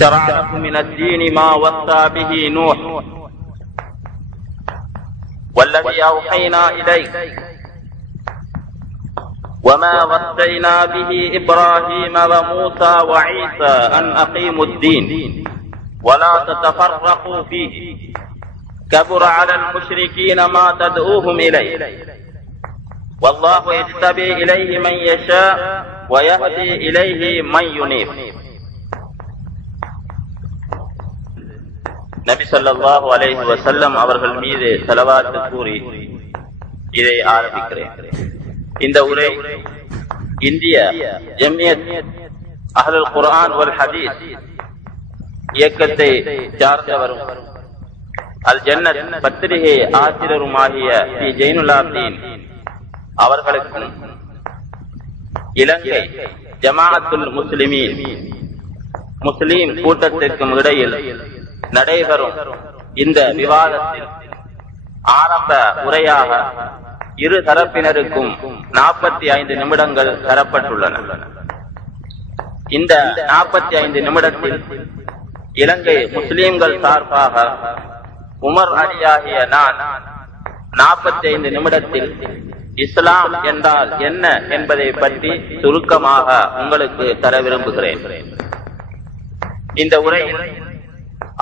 شرع لكم من الدين ما وصى به نوح والذي أوحينا إليك وما وصينا به إبراهيم وموسى وعيسى أن أقيموا الدين ولا تتفرقوا فيه كبر على المشركين ما تدعوهم إليه والله يجتبي إليه من يشاء ويهدي إليه من ينيب. நபி ஸல்லல்லாஹு அலைஹி வஸல்லம் அவர்கள் மீது ஸலவாத் கூறி இதை ஆரம்பிக்கிறேன். இந்த உரை இந்திய ஜம்இயத் அஹ்லுல் குர்ஆன் வல் ஹதீஸ் இயக்கத்தை சார்ந்தவரும் அல் ஜன்னத் பத்திரிகை ஆசிரியருமாகிய ஸ்ரீ ஜைனுல் ஆப்தீன் அவர்களுக்கும் இலங்கை ஜமாஅத்துல் முஸ்லிமீன் முஸ்லிம் கூட்டத்திற்கும் இடையில் நடைபெறும் இந்த விவாதத்தில் ஆரம்ப உரையாக இரு தரப்பினருக்கும் 45 நிமிடங்கள் தரப்பட்டுள்ளன. இந்த 45 நிமிடத்தில் இலங்கை முஸ்லிம்கள் சார்பாக உமர் அலியாகிய நான் 45 நிமிடத்தில் இஸ்லாம் என்றால் என்ன என்பதை பற்றி சுருக்கமாக உங்களுக்கு தர விரும்புகிறேன். இந்த உரையில்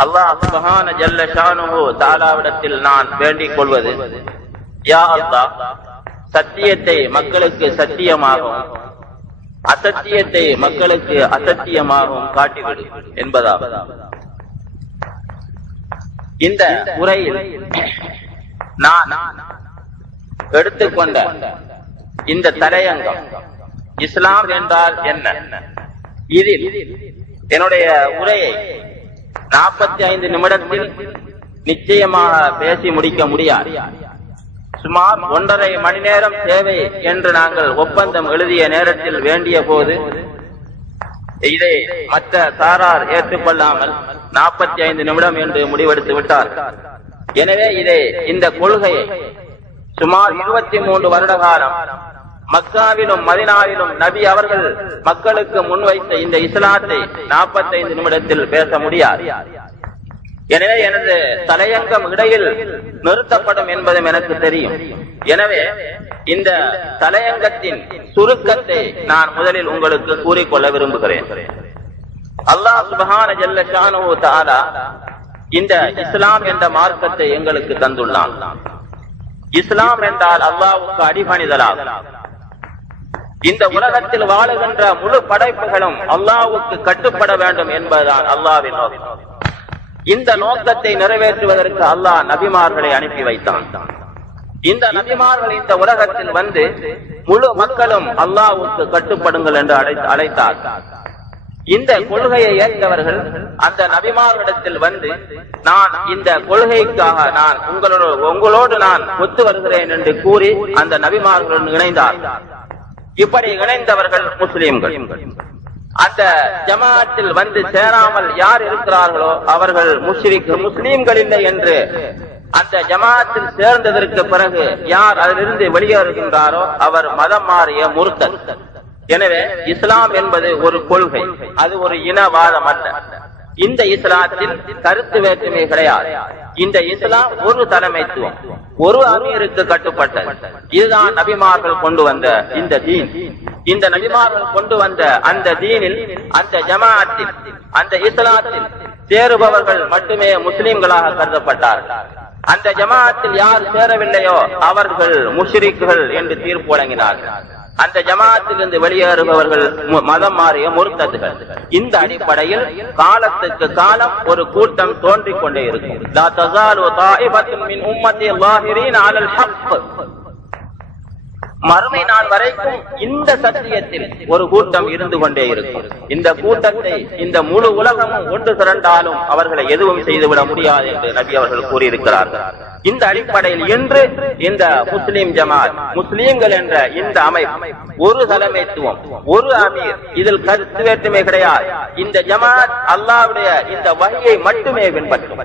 அல்லாஹ் சுப்ஹான ஜல்ல ஷானுஹு தஆலாவிடத்தில் நான் வேண்டிக் கொள்வது, யா அல்லாஹ், சத்தியத்தை மக்களுக்கு சத்தியமாகவும் அசத்தியத்தை மக்களுக்கு அசத்தியமாகவும் காட்டிவிடு என்பதாகும். இந்த உரையில் நான் எடுத்துக்கொண்ட இந்த தலையங்கம் இஸ்லாம் என்றால் என்ன, இதில் என்னுடைய உரையை 45 நிமிடத்தில் நிச்சயமாக பேசி முடிக்க முடியாது. சுமார் 1.5 மணி நேரம் தேவை என்று நாங்கள் ஒப்பந்தம் எழுதிய நேரத்தில் வேண்டிய போது இதை மற்ற சாரார் ஏற்றுக்கொள்ளாமல் 45 நிமிடம் என்று முடிவெடுத்து விட்டார். எனவே இந்த கொள்கையை சுமார் 23 வருட காலம் மக்காவிலும் மதீனாவிலும் நபி அவர்கள் மக்களுக்கு முன்வைத்த இந்த இஸ்லாத்தை 45 நிமிடத்தில் பேச முடியாது. எனவே எனது தலையங்கம் இடையில் நிறுத்தப்படும் என்பதும் எனக்கு தெரியும். எனவே இந்த தலையங்கத்தின் சுருக்கத்தை நான் முதலில் உங்களுக்கு கூறிக்கொள்ள விரும்புகிறேன். அல்லாஹ் சுப்ஹான ஜல்ல ஷானுஹு தஆலா இந்த இஸ்லாம் என்ற மார்க்கத்தை எங்களுக்கு தந்துள்ளான். இஸ்லாம் என்றால் அல்லாஹ்வுக்கு அடிபணிதலாகும். இந்த உலகத்தில் வாழுகின்ற முழு படைப்புகளும் அல்லாஹ்வுக்கு கட்டுப்பட வேண்டும் என்பதுதான் அல்லாஹ்வின் நோக்கம். இந்த நோக்கத்தை நிறைவேற்றுவதற்கு அல்லாஹ் நபிமார்களை அனுப்பி வைத்தான். இந்த நபிமார்கள் இந்த உலகத்தில் வந்து முழு மக்களும் அல்லாஹ்வுக்கு கட்டுப்படுங்கள் என்று அழைத்தார். இந்த கொள்கையை ஏற்றவர்கள் அந்த நபிமார்களிடத்தில் வந்து, நான் இந்த கொள்கைக்காக நான் உங்களோடு நான் ஒத்து வருகிறேன் என்று கூறி அந்த நபிமார்களுடன் இணைந்தார். இப்படி இணைந்தவர்கள் முஸ்லிம்கள். அந்த ஜமாஅத்தில் வந்து சேராமல் யார் இருக்கிறார்களோ அவர்கள் முஸ்லிம்கள் இல்லை என்று அந்த ஜமாஅத்தில் சேர்ந்ததற்கு பிறகு யார் அதிலிருந்து வெளியேறுகின்றாரோ அவர் மதம் மாறிய முர்த்தத். எனவே இஸ்லாம் என்பது ஒரு கொள்கை, அது ஒரு இனவாதம் அல்ல. இந்த இஸ்லாத்தில் கருத்து வேற்றுமை கிடையாது. இந்த இஸ்லாம் ஒரு தலைமைத்துவம், ஒரு அமீருக்கு கட்டுப்பட்டது. இதுதான் நபிமார்கள் கொண்டு வந்த இந்த தீன். இந்த நபிமார்கள் கொண்டு வந்த அந்த தீனில், அந்த ஜமாஅத்தில், அந்த இஸ்லாத்தில் சேருபவர்கள் மட்டுமே முஸ்லிம்களாக கருதப்பட்டார்கள். அந்த ஜமாஅத்தில் யார் சேரவில்லையோ அவர்கள் முஷ்ரிக்குகள் என்று தீர்ப்பு வழங்கினார்கள். அந்த ஜமாஅத்திலிருந்து வெளியேறுபவர்கள் மதம் மாறிய முர்த்ததுகள். இந்த அடிப்படையில் காலத்துக்கு காலம் ஒரு கூட்டம் தோன்றிக் கொண்டே இருக்கும். லா தஸாலு தாயிபத்துன் மின் உம்மத்தி ஸாஹிரீன அலல் ஹக். மறுமை நாள் வரைக்கும் இந்த சத்தியத்தில் ஒரு கூட்டம் இருந்து கொண்டே இருக்கும். இந்த கூட்டத்தை இந்த முழு உலகமும் ஒன்று திரண்டாலும் அவர்களை எதுவும் செய்துவிட முடியாது என்று நபி அவர்கள் கூறியிருக்கிறார்கள். இந்த அடிப்படையில் இன்று இந்த முஸ்லிம் ஜமாத், முஸ்லிம்கள் என்ற இந்த அமைப்பு, ஒரு தலைமைத்துவம், ஒரு அமீர், இதில் கருத்து வேற்றுமை கிடையாது. இந்த ஜமாத் அல்லாஹ்வுடைய இந்த வஹியை மட்டுமே பின்பற்றும்.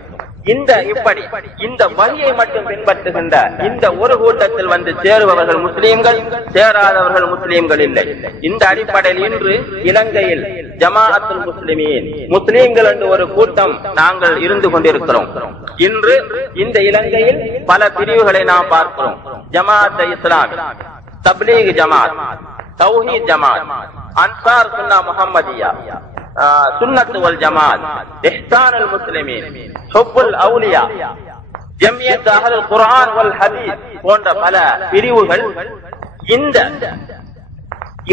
இந்த வழியை மட்டும் பின்பற்றுகின்ற இந்த ஒரு கூட்டத்தில் வந்து சேருபவர்கள் முஸ்லீம்கள், சேராதவர்கள் முஸ்லீம்கள் இல்லை. இந்த அடிப்படையில் இன்று இலங்கையில் ஜமாஅத்துல் முஸ்லிமீன், முஸ்லீம்கள் என்று ஒரு கூட்டம் நாங்கள் இருந்து கொண்டிருக்கிறோம். இன்று இந்த இலங்கையில் பல பிரிவுகளை நாம் பார்க்கிறோம். ஜமாஅத் இஸ்லாம், தப்லீக் ஜமாத், தௌஹீத் ஜமாத், அன்சார் சுன்னா முஹம்மதியா, சுன்னத் வல் ஜமாத், இஹ்சானுல் முஸ்லிமீன், ஹுப்புல் அவுலியா, ஜம்இயத் அஹ்லுல் குர்ஆன் வல் ஹதீஸ் போன்ற பல பிரிவுகள் இந்த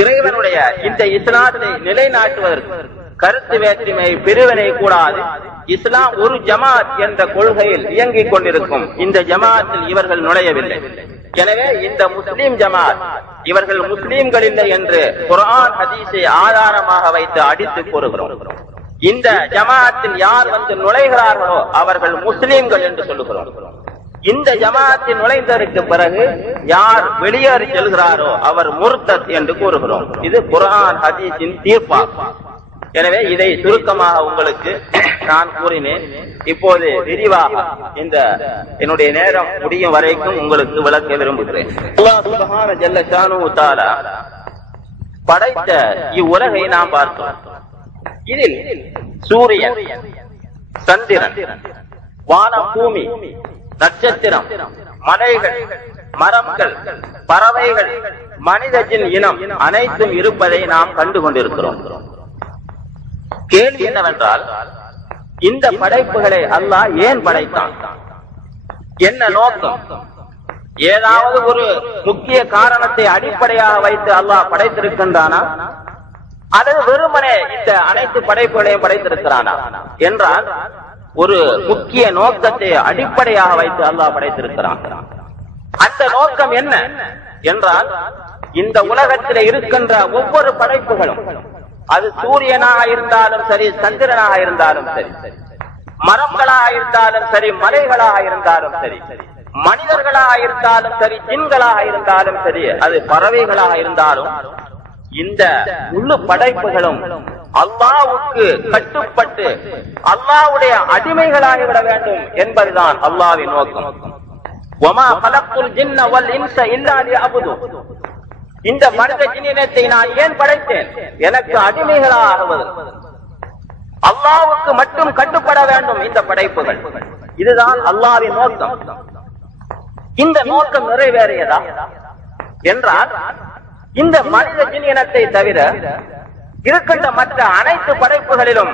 இறைவனுடைய இந்த இஸ்லாத்தை நிலைநாட்டுவதற்கு கருத்து வேற்றுமை பிரிவினை கூடாது, இஸ்லாம் ஒரு ஜமாத் என்ற கொள்கையில் இயங்கிக் கொண்டிருக்கும் இந்த ஜமாத்தில் இவர்கள் நுழையவில்லை. எனவே இந்த முஸ்லீம் ஜமாத் இவர்கள் முஸ்லீம்கள் இல்லை என்று குர்ஆன் ஹதீஸை ஆதாரமாக வைத்து அடித்து கூறுகிறோம். இந்த ஜமாத்தில் யார் வந்து நுழைகிறார்களோ அவர்கள் முஸ்லீம்கள் என்று சொல்லுகிறோம். இந்த ஜமாத்தில் நுழைந்ததற்கு பிறகு யார் வெளியேறி செல்கிறாரோ அவர் முர்தத் என்று கூறுகிறோம். இது குர்ஆன் ஹதீஸின் தீர்ப்பாகும். எனவே இதை சுருக்கமாக உங்களுக்கு நான் கூறினேன். இப்போது விரிவாக இந்த என்னுடைய நேரம் முடியும் வரைக்கும் உங்களுக்கு விளக்க விரும்புகிறேன். அல்லாஹ் சுப்ஹானஹு ஜல்ல ஷானுஹு தஆலா படைத்த இவ்வுலகை நாம் பார்க்கிறோம். இதில் சூரியன், சந்திரன், வானம், பூமி, நட்சத்திரம், மலைகள், மரங்கள், பறவைகள், மனித ஜின் இனம் அனைத்தும் இருப்பதை நாம் கண்டு கொண்டிருக்கிறோம். கேள்வி என்னவென்றால், இந்த படைப்புகளை அல்லாஹ் ஏன் படைத்தான்? என்ன நோக்கம்? ஏதாவது ஒரு முக்கிய காரணத்தை அடிப்படையாக வைத்து அல்லாஹ் படைத்திருக்கின்றானா, அல்லது வெறுமனே இந்த அனைத்து படைப்புகளையும் படைத்திருக்கிறானா என்றால் ஒரு முக்கிய நோக்கத்தை அடிப்படையாக வைத்து அல்லாஹ் படைத்திருக்கிறான். அந்த நோக்கம் என்ன என்றால், இந்த உலகத்தில் இருக்கின்ற ஒவ்வொரு படைப்புகளும், அது சூரியனாக இருந்தாலும் சரி, சந்திரனாக இருந்தாலும் சரி, மரங்களாக இருந்தாலும் சரி, மலைகளாக இருந்தாலும் சரி, மனிதர்களாக இருந்தாலும் சரி, ஜின்களாக இருந்தாலும் சரி, அது பறவைகளாக இருந்தாலும், இந்த முழு படைப்புகளும் அல்லாஹ்வுக்கு கட்டுப்பட்டு அல்லாஹ்வுடைய அடிமைகளாகிவிட வேண்டும் என்பதுதான் அல்லாஹ்வின் நோக்கம். வமா கலக்துல் ஜின்ன வல் இன்ஸ இல்லா லியஅபுதுன். இந்த மனித ஜின்னினத்தை நான் ஏன் படைத்தேன்? எனக்கு அடிமைகளாகுவது, அல்லாஹ்வுக்கு மட்டும் கட்டுப்பட வேண்டும் இந்த படைப்புகள். இதுதான் அல்லாஹ்வின் நோக்கம். இந்த நோக்கம் நிறைவேறியதா என்றால், இந்த மனித ஜின்னினத்தை தவிர இருக்கின்ற மற்ற அனைத்து படைப்புகளிலும்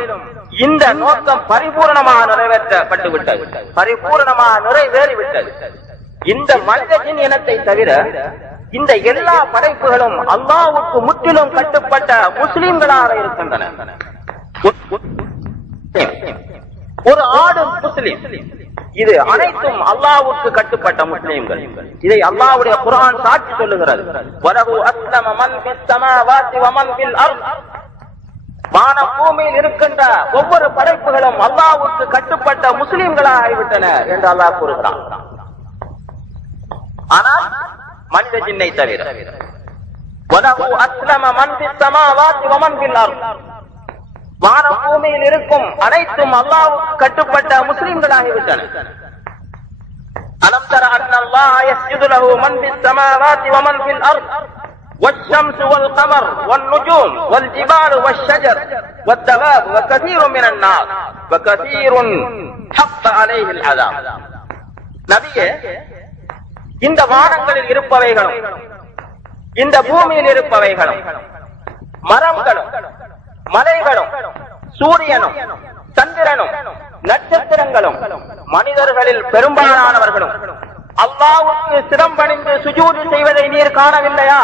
இந்த நோக்கம் பரிபூர்ணமாக நிறைவேற்றப்பட்டு விட்டது, பரிபூர்ணமாக நிறைவேறிவிட்டது. இந்த மனித ஜின் இனத்தை தவிர இந்த எல்லா படைப்புகளும் அல்லாஹ்வுக்கு முற்றிலும் கட்டுப்பட்ட முஸ்லிம்களாக இருக்கின்றன. ஒரு ஆடு முஸ்லிம், இது அனைத்தும் அல்லாஹ்வுக்கு கட்டுப்பட்ட முஸ்லிம்கள். இதை அல்லாஹ்வுடைய குர்ஆன் சாட்சி சொல்லுகிறது. வலஹு அஸ்லம மன் ஃபிஸ் ஸமாவாதி வ மன் ஃபில் அர்த். வானம் பூமியில் இருக்கின்ற ஒவ்வொரு படைப்புகளும் அல்லாஹ்வுக்கு கட்டுப்பட்ட முஸ்லிம்களாக ஆகிவிட்டன என்று அல்லாஹ் கூறுகிறான். ஆனால் மனித ஜின்னை தவிர வலஹு அஸ்லம மன் ஃபிஸ் ஸமாவாதி வ மன் ஃபில் அர்த். வானம் பூமியில் இருக்கும் அனைத்தும் அல்லாஹ்வுக்கு கட்டுப்பட்ட முஸ்லிம்களாகிவிட்டன. அலம் தர அன்னல்லாஹ யஸ்ஜுது லஹு மன் ஃபிஸ் ஸமாவாதி வ மன் ஃபில் அர்த் والشمس والقمر والنجوم والجبال والشجر والدواب وكثير من الناس وكثير حق عليه العذاب. நபியே, இந்த வானங்களில் இருப்பவைகளும் இந்த பூமியில் இருப்பவைகளும் மரங்களும் மலைகளும் சூரியனும் சந்திரனும் நட்சத்திரங்களும் மனிதர்களில் பெரும்பாலானவர்களும் அல்லாஹ்வுக்கு சிரம்பணிந்து சுஜூது செய்வதை நீர் காணவில்லையா?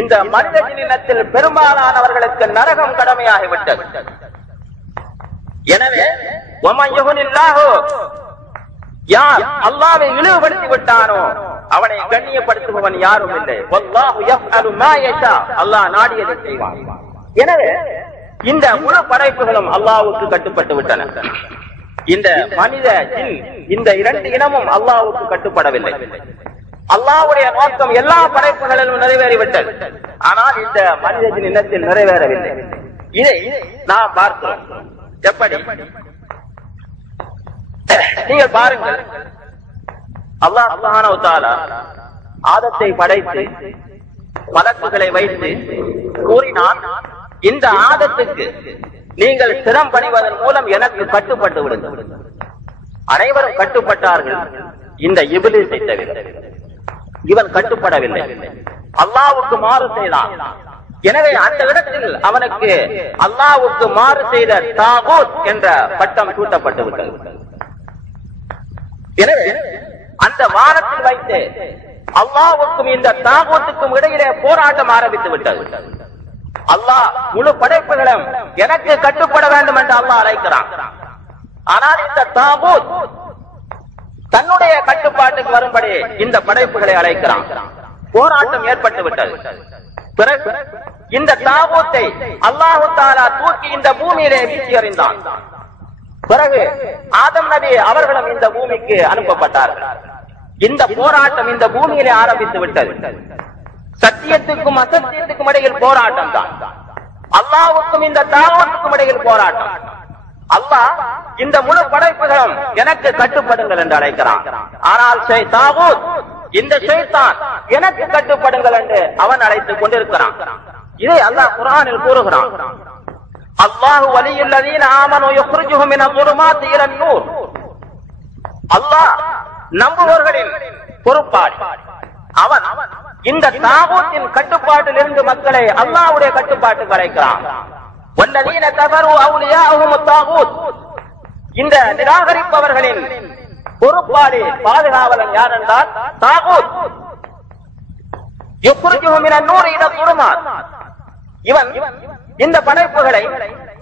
இந்த மனித ஜின்னினத்தில் பெரும்பாலானவர்களுக்கு நரகம் கடமையாகிவிட்டது. எனவே யார் அல்லாஹ்வை இழிவுபடுத்தி விட்டானோ அவனை கண்ணியப்படுத்துபவன் யாரும் இல்லை. வல்லாஹு யஃஅலு மா யஷா. அல்லாஹ் நாடியதை செய்வான். எனவே இந்த முழு படைப்புகளும் அல்லாஹ்வுக்கு கட்டுப்பட்டு விட்டன. இந்த மனித ஜின் இந்த இரண்டு இனமும் அல்லாஹ்வுக்கு கட்டுப்படவில்லை. அல்லாஹ்வுடைய நோக்கம் எல்லா படைப்புகளிலும் நிறைவேறிவிட்டது. ஆனால் இந்த மனித ஜின் இனத்தில் நிறைவேறவில்லை. இதை நாம் பார்க்கிறோம். எப்படி? நீங்கள் பாருங்கள், அல்லாஹ் சுப்ஹானஹு வ தஆலா ஆதத்தை படைத்து மலக்குகளை வைத்து கூறினான், இந்த ஆதத்துக்கு நீங்கள் சிரம் பணிவதன் மூலம் எனக்கு கட்டுப்பட்டு விடுங்கள். அனைவரும் கட்டுப்பட்டார்கள், இந்த இப்லீஸை தவிர. இவன் கட்டுப்படவில்லை, அல்லாஹ்வுக்கு மாறு செய்தான். எனவே அந்த இடத்தில் அவனுக்கு அல்லாஹ்வுக்கு மாறு செய்த தாகூத் என்ற பட்டம் சூட்டப்பட்டு விட்டது. எனவே அந்த வாரத்தில் வைத்து அல்லாஹ்வுக்கும் இந்த தாகூத்துக்கும் இடையிலே போராட்டம் ஆரம்பித்து விட்டது. அல்லாஹ் முழு படைப்புகளும் எனக்கு கட்டுப்பட வேண்டும் என்று அல்லாஹ் அழைக்கிறான். ஆனால் இந்த தாகூத் தன்னுடைய கட்டுப்பாட்டுக்கு வரும்படி இந்த படைப்புகளை அழைக்கிறான். போராட்டம் ஏற்பட்டு விட்டது. பிறகு இந்த தாகூத்தை அல்லாஹு தஆலா தூக்கி இந்த பூமியிலே வீசி எறிந்தான். பிறகு ஆதம் நபி அவர்களும் இந்த பூமிக்கு அனுப்பப்பட்டார்கள். இந்த போராட்டம் இந்த பூமியிலே ஆரம்பித்து விட்டது. சத்தியத்துக்கும் அசத்தியத்துக்கும் இடையில் போராட்டம் தான். அல்லாஹ்வுக்கும் இந்த தாகூத்துக்கும் இடையில் போராட்டம். அல்லாஹ் இந்த முழு படைப்புகளும் எனக்கு கட்டுப்படுங்கள் என்று அழைக்கிறான். ஆனால் தாகூத், இந்த ஷைத்தான் எனக்கு கட்டுப்படுங்கள் என்று அவன் அழைத்துக் கொண்டிருக்கிறான். இதை அல்லாஹ் குர்ஆனில் கூறுகிறான். அல்லாஹு வலியுல்லதீன ஆமனு யுக்ரிஜுஹும் மினல் ஸுலுமாத்தி இலன் நூர். அல்லாஹ் நம்புவோர்களின் பொறுப்பாளி. அவன் இந்த தாகூத்தின் கட்டுப்பாட்டில் இருந்து மக்களை அல்லாஹ்வுடைய கட்டுப்பாட்டுக்கு அழைக்கிறான். வல்லதீன கஃபரு அவுலியாஹும் தாகூத். இந்த நிராகரிப்பவர்களின் பொறுப்பாளி பாதுகாவலன் யார் என்றால் தாகூத். யுக்ரிஜுஹும் மினன் நூர் இலல் ஸுலுமாத். இவன் இந்த படைப்புகளை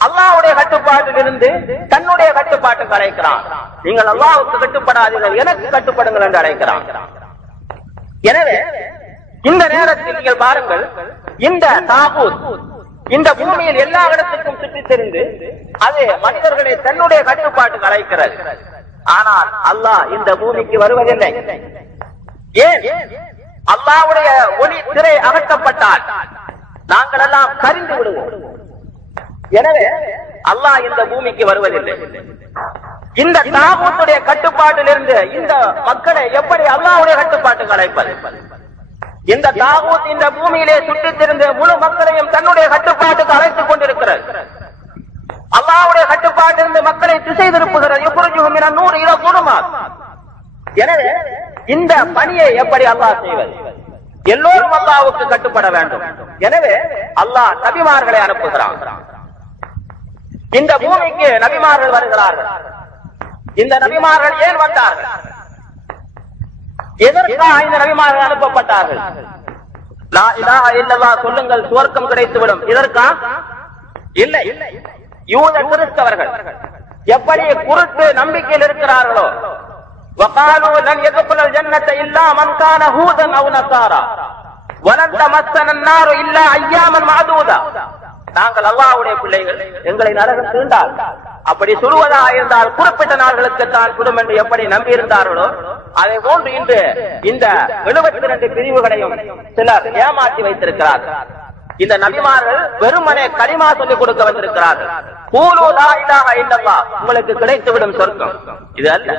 அல்லாஹ்வுடைய கட்டுப்பாட்டில் இருந்து தன்னுடைய கட்டுப்பாட்டுக்கு அழைக்கிறான். நீங்கள் அல்லாஹ்வுக்கு கட்டுப்படாதீர்கள், எனக்கு கட்டுப்படுங்கள் என்று அழைக்கிறான். எனவே இந்த நேரத்தில் நீங்கள் பாருங்கள், இந்த தாகூத் இந்த பூமியில் எல்லா இடத்துக்கும் சுற்றித் தெரிந்து அது மனிதர்களை தன்னுடைய கட்டுப்பாட்டுக்கு அழைக்கிறது. ஆனால் அல்லாஹ் இந்த பூமிக்கு வருவதில்லை. ஏன்? அல்லாஹ்வுடைய ஒளி திரை அகற்றப்பட்டால் நாங்கள் எல்லாம் கரிந்து விடுவோம். எனவே அல்லாஹ் இந்த பூமிக்கு வருவதில்லை. இந்த தாகூத்துடைய கட்டுப்பாட்டில் இருந்து இந்த மக்களை எப்படி அல்லாஹ்வுடைய கட்டுப்பாட்டுக்கு அழைப்பது? இந்த தாகூத் இந்த பூமியிலே சுற்றித் திரிந்து முழு மக்களையும் தன்னுடைய கட்டுப்பாட்டுக்கு அழைத்துக் கொண்டிருக்கிறது. அல்லாஹ்வுடைய கட்டுப்பாட்டிலிருந்து மக்களை திசை திருப்புகிறது. யுக்ரிஜுஹும் மினன் நூர் இலல் ஸுலுமாத். எனவே இந்த பணியை எப்படி அல்லாஹ் செய்வது? எல்லோரும் அல்லாஹ்வுக்கு கட்டுப்பட வேண்டும். எனவே அல்லாஹ் நபிமார்களை அனுப்புகிறான். இந்த பூமிக்கு நபிமார்கள் வருகிறார்கள். இந்த நபிமார்கள் ஏன் வந்தார்கள்? எதற்காக இந்த நபிமார்கள் அனுப்பப்பட்டார்கள்? லா இலாஹ இல்லல்லாஹ் சொல்லுங்கள், சுவர்க்கம் கிடைத்துவிடும். இதற்கா? இல்லை. யூத கிறிஸ்தவர்கள் எப்படி குருட்டு நம்பிக்கையில் இருக்கிறார்களோ, وقالوا لن يدخل الجنة إلا من كان هودا أو نصارى ولن تمسنا النار إلا أياما معدودة. நாங்கள் அல்லாஹ்வுடைய பிள்ளைகள், எங்களை நரகம் தீண்டாது. அப்படி சொல்வதா இருந்தால் குறிப்பிட்ட நாட்களுக்கு தான் சுடும் என்று எப்படி நம்பி இருந்தார்களோ, அதை போன்று இன்று இந்த 72 பிரிவுகளையும் சிலர் ஏமாற்றி வைத்திருக்கிறார்கள். இந்த நபிமார்கள் வெறுமனே கலிமா சொல்லிக் கொடுக்க வந்திருக்கிறார்கள். கூலு லா இலாஹ இல்லல்லாஹ், உங்களுக்கு கிடைத்துவிடும் சொர்க்கம். இது அல்ல.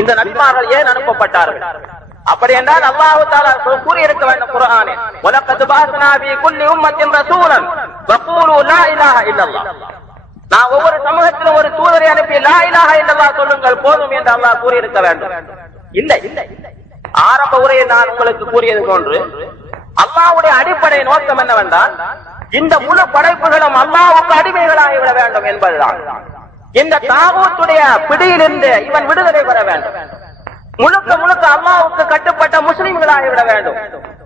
இந்த நபிமார்கள் ஏன் அனுப்பப்பட்டார்கள்? அப்படி என்றால் அல்லாஹ் தஆலா கூறியிருக்க வேண்டும் குர்ஆனில், வலகத் பஅஸ்னா ஃபீ குல்லி உம்மத்தின் ரசூலன் வகூலு லா இலாஹ இல்லல்லாஹ். நான் ஒவ்வொரு சமூகத்திலும் ஒரு தூதரை அனுப்பி லா இலாஹ இல்லல்லாஹ் சொல்லுங்கள் போதும் என்று அல்லாஹ் கூறியிருக்க வேண்டும். இல்லை. ஆரம்ப உரையை நான் உங்களுக்கு கூறியது போன்று அல்லாஹ்வுடைய அடிப்படை நோக்கம் என்னவென்றால், இந்த முழு படைப்புகளும் அல்லாஹ்வுக்கு அடிமைகளாகிவிட வேண்டும் என்பதுதான். இந்த தாகூத்துடைய பிடியிலிருந்து இவன் விடுதலை பெற வேண்டும். முழுக்க முழுக்க அல்லாஹ்வுக்கு கட்டுப்பட்ட முஸ்லிம்களாகிவிட வேண்டும்.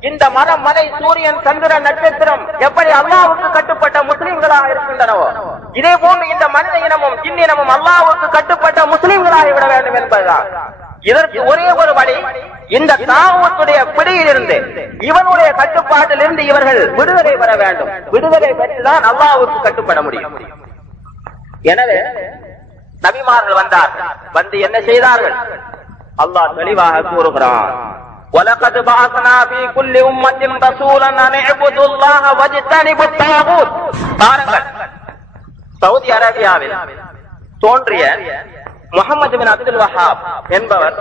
இந்த மரம், மலை, சூரியன், சந்திரன், நட்சத்திரம் எப்படி அல்லாஹ்வுக்கு கட்டுப்பட்ட முஸ்லிம்களாக இருக்கின்றனவோ, இதே போன்று இந்த மனித இனமும் ஜின்னினமும் அல்லாஹ்வுக்கு கட்டுப்பட்ட முஸ்லிம்களாகிவிட வேண்டும் என்பதுதான். இதற்கு ஒரே ஒரு வழி, இந்த தாகூத்துடைய பிடியிலிருந்து இவனுடைய கட்டுப்பாட்டில் இருந்து இவர்கள் விடுதலை பெற வேண்டும். விடுதலை பெற்றுதான் அல்லாஹ்வுக்கு கட்டுப்பட முடியும். எனவே நபிமார்கள் வந்தார்கள். வந்து என்ன செய்தார்கள்? அல்லாஹ் தெளிவாக கூறுகிறான், வலகத் பஅஸ்னா ஃபீ குல்லி உம்மத்தின் ரசூலன் அன் இஅ்புதுல்லாஹ வஜ்தனிபுத் தாகூத். பாருங்கள், சவுதி அரேபியாவில் தோன்றிய முஹம்மது பின் அப்துல் வஹாப் என்பவர்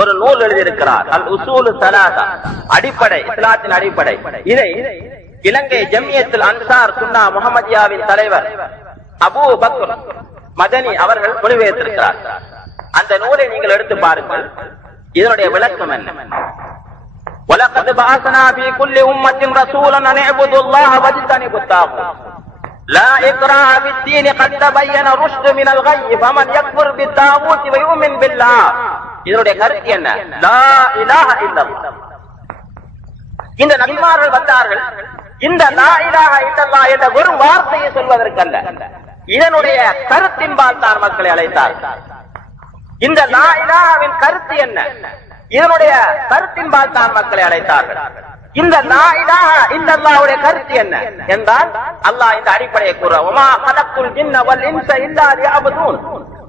ஒரு நூல் எழுதியிருக்கிறார். அல் உசூலு ஸலாஸா, அடிப்படை, இஸ்லாத்தின் அடிப்படை. இதை இலங்கை ஜம்மியத்துல் அன்சார் சுன்னா முஹம்மதியாவின் தலைவர் அபூ பக்ர் மதனி அவர்கள் மொழிபெயர்த்திருக்கிறார். அந்த நூலை நீங்கள் எடுத்து பாருங்கள். இதனுடைய விளக்கம் என்ன? وَلَقَدْ بَعَثْنَا فِي كُلِّ أُمَّةٍ رَسُولًا أَنِ اعْبُدُوا اللَّهَ وَاجْتَنِبُوا الطَّاغُوتَ لَا إِكْرَاهَ فِي الدِّينِ قَدْ تَبَيَّنَ الرُّشْدُ مِنَ الْغَيِّ فَمَنْ يَكْفُرْ بِالطَّاغُوتِ وَيُؤْمِنْ بِاللَّهِ. இதனுடைய கருத்து என்ன? லா இலாஹ இல்லல்லாஹ். இந்த நபிமார்கள் வந்தார்கள் இந்த லா இலாஹ இல்லல்லாஹ் என்ற ஒரு வார்த்தையை சொல்வதற்கல்ல, இதனுடைய கருத்தின்பால் தான் மக்களை அழைத்தார். இந்த லா இலாஹாவின் கருத்து என்ன? இதனுடைய கருத்தின்பால் தான் மக்களை அழைத்தார்கள். இந்த லா இலாஹா இல்லல்லாஹ்வுடைய கருத்து என்ன என்றால், அல்லாஹ் இந்த அடிப்படையை கூறுறார். வமா கலக்குல் ஜின்ன வல் இன்ஸ இல்லா லியஅபுதூன்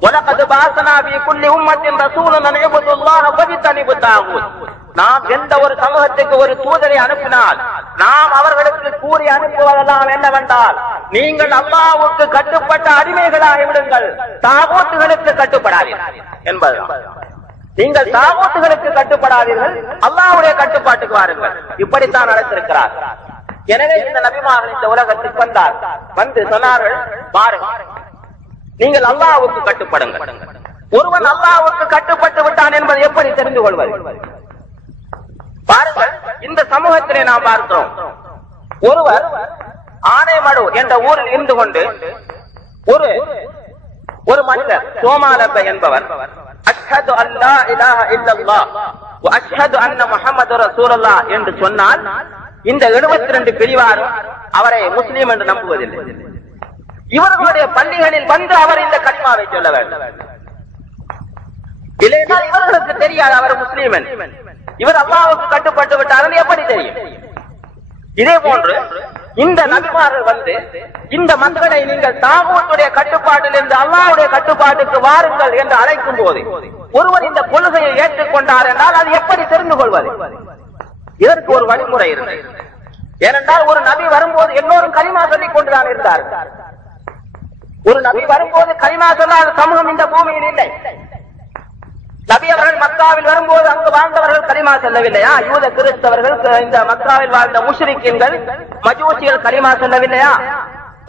வலகத் பஅஸ்னா ஃபீ குல்லி உம்மத்தின் ரசூலன் அன் இஅ்புதுல்லாஹ வஜ்தனிபுத் தாகூத். நாம் எந்த ஒரு சமூகத்துக்கு ஒரு தூதரை அனுப்பினால் நாம் அவர்களுக்கு கூறி அனுப்புவதெல்லாம் என்னவென்றால், நீங்கள் அல்லாஹ்வுக்கு கட்டுப்பட்ட அடிமைகளாகி விடுங்கள், தாகூத்துகளுக்கு கட்டுப்படாதீர்கள் என்பது. நீங்கள் தாகூத்துகளுக்கு கட்டுப்படாதீர்கள், அல்லாஹ்வுடைய கட்டுப்பாட்டுக்கு வாருங்கள். இப்படித்தான் அழைத்திருக்கிறார். எனவே இந்த நபிமார்கள் இந்த உலகத்துக்கு வந்தார். வந்து சொன்னார்கள், பாருங்கள், நீங்கள் அல்லாஹ்வுக்கு கட்டுப்படுங்கள். ஒருவன் அல்லாஹ்வுக்கு கட்டுப்பட்டு விட்டான் என்பதை எப்படி தெரிந்து கொள்வது? பாருங்கள், இந்த சமூகத்திலே நாம் பார்க்கிறோம். ஒருவர் ஆனைமடு என்ற ஊரில் இருந்து கொண்டு ஒரு மனிதர் சோமாலப்ப என்பவர் அஷ்ஹது அல்லா இலாஹ இல்லல்லாஹ் வ அஷ்ஹது அன்ன முஹம்மது ரசூலுல்லாஹ் என்று சொன்னால் இந்த 72 பிரிவாரும் அவரை முஸ்லீம் என்று நம்புவதில்லை. இவர்களுடைய பள்ளிகளில் வந்து அவர் இந்த கலிமாவை சொல்ல வேண்டும். இல்லையென்றால் இவர்களுக்கு தெரியாது அவர் முஸ்லீம் என்று. இவர் அல்லாஹ்வுக்கு கட்டுப்பட்டு விட்டார்கள் எப்படி தெரியும்? இதே போன்று இந்த நபிமார்கள் வந்து இந்த மக்களை நீங்கள் தாகூத்துடைய கட்டுப்பாட்டில் இருந்து அல்லாஹ்வுடைய கட்டுப்பாட்டுக்கு வாருங்கள் என்று அழைக்கும் போது ஒருவர் இந்த கொள்கையை ஏற்றுக்கொண்டார் என்றால் அது எப்படி தெரிந்து கொள்வது? இதற்கு ஒரு வழிமுறை இருந்தது. ஏனென்றால் ஒரு நபி வரும்போது எல்லோரும் கலிமா சொல்லிக் கொண்டுதான் இருந்தார்கள். ஒரு நபி வரும்போது கலிமா சொல்லாத சமூகம் இந்த பூமியில் இல்லை. நபி அவர்கள் மக்காவில் வரும்போது அங்கு வாழ்ந்தவர்கள் கலிமா சொல்லவில்லையா? யூத கிறிஸ்தவர்கள், இந்த மக்காவில் வாழ்ந்த முஷ்ரிக்கீன்கள், மஜூசிகள் கலிமா சொல்லவில்லையா?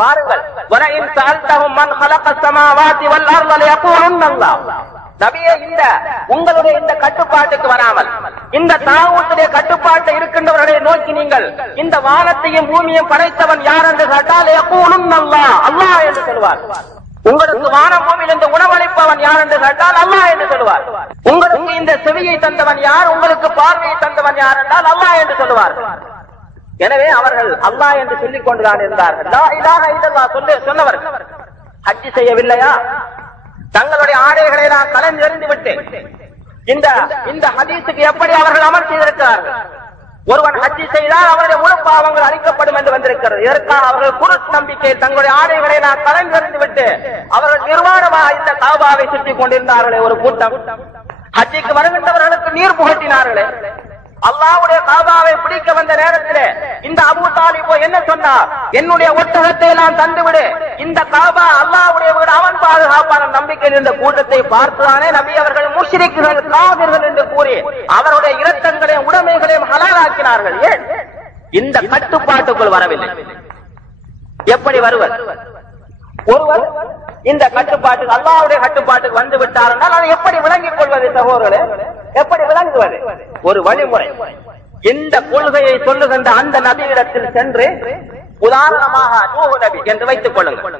பாருங்கள், வலஇன் சஅல்தஹும் மன் ஹலகஸ் ஸமாவாதி வல் அர்த லயகூலுன்ன அல்லாஹ். நபியே, இந்த உங்களுடைய இந்த கட்டுப்பாட்டுக்கு வராமல் இந்த தாகூத்துடைய கட்டுப்பாட்டை இருக்கின்றவர்களை நோக்கி நீங்கள் இந்த வானத்தையும் பூமியையும் படைத்தவன் யார் என்று கேட்டால் லயகூலுன்ன அல்லாஹ், அல்லாஹ் என்று சொல்வார். உங்களுக்கு வானம் பூமியில் இந்த உணவளிப்பவன் யார் என்று கேட்டால் அல்லாஹ் என்று சொல்வார். உங்களுக்கு இந்த செவியை தந்தவன் யார், உங்களுக்கு பார்வையை தந்தவன் யார் என்றால் அல்லாஹ் என்று சொல்லுவார். எனவே அவர்கள் அல்லாஹ் என்று சொல்லிக் கொண்டுதான் இருந்தார்கள். லா இலாஹ இல்லல்லாஹ் சொன்னவர்கள் ஹஜ் செய்யவில்லையா? தங்களுடைய ஆடைகளை நான் கலந்து விட்டு இந்த ஹதீஸுக்கு எப்படி அவர்கள் அமல் செய்திருக்கிறார்கள்? ஒருவன் ஹஜ் செய்தால் அவருடைய முழு பாவங்கள் அளிக்கப்படும் என்று வந்திருக்கிறது. இதற்காக அவர்கள் குரு நம்பிக்கை தங்களுடைய ஆடைகளை நான் கலந்து விட்டு அவர்கள் நிர்வாணமாக இந்த காபாவை சுற்றி கொண்டிருந்தார்களே ஒரு கூட்டம். ஹஜ்ஜுக்கு வருகின்றவர்களுக்கு நீர் புகட்டினார்களே. அல்லாஹ்வுடைய காபாவை பிடிக்க வந்த நேரத்திலே இந்த அபூ தாலிப் என்ன சொன்னார்? என்னுடைய ஒட்டகத்தை நான் தந்துவிடு, இந்த காபா அல்லாஹ்வுடைய வீடு, அவன் பாதுகாப்பான நம்பிக்கையில் இந்த கூட்டத்தை பார்த்துதானே நபி அவர்கள் முஷ்ரிக்குகள், காபிர்கள் என்று கூறி அவருடைய இரத்தங்களையும் உடைமைகளையும் ஹலாலாக்கினார்கள். ஏன் இந்த கட்டுப்பாட்டுக்குள் வரவில்லை? எப்படி வருவர்? ஒருவர் இந்த கட்டுப்பாட்டுக்கு அல்லாஹ்வுடைய கட்டுப்பாட்டுக்கு வந்து விட்டார் என்றால் அதை எப்படி விளங்கிக் கொள்வது? சகோதரர்களே, எப்படி விளங்குவது? ஒரு வழிமுறை. இந்த கொள்கையை சொல்லுகின்ற அந்த நபியிடத்தில் சென்று, உதாரணமாக நூஹ் நபி என்று வைத்துக் கொள்ளுங்கள்.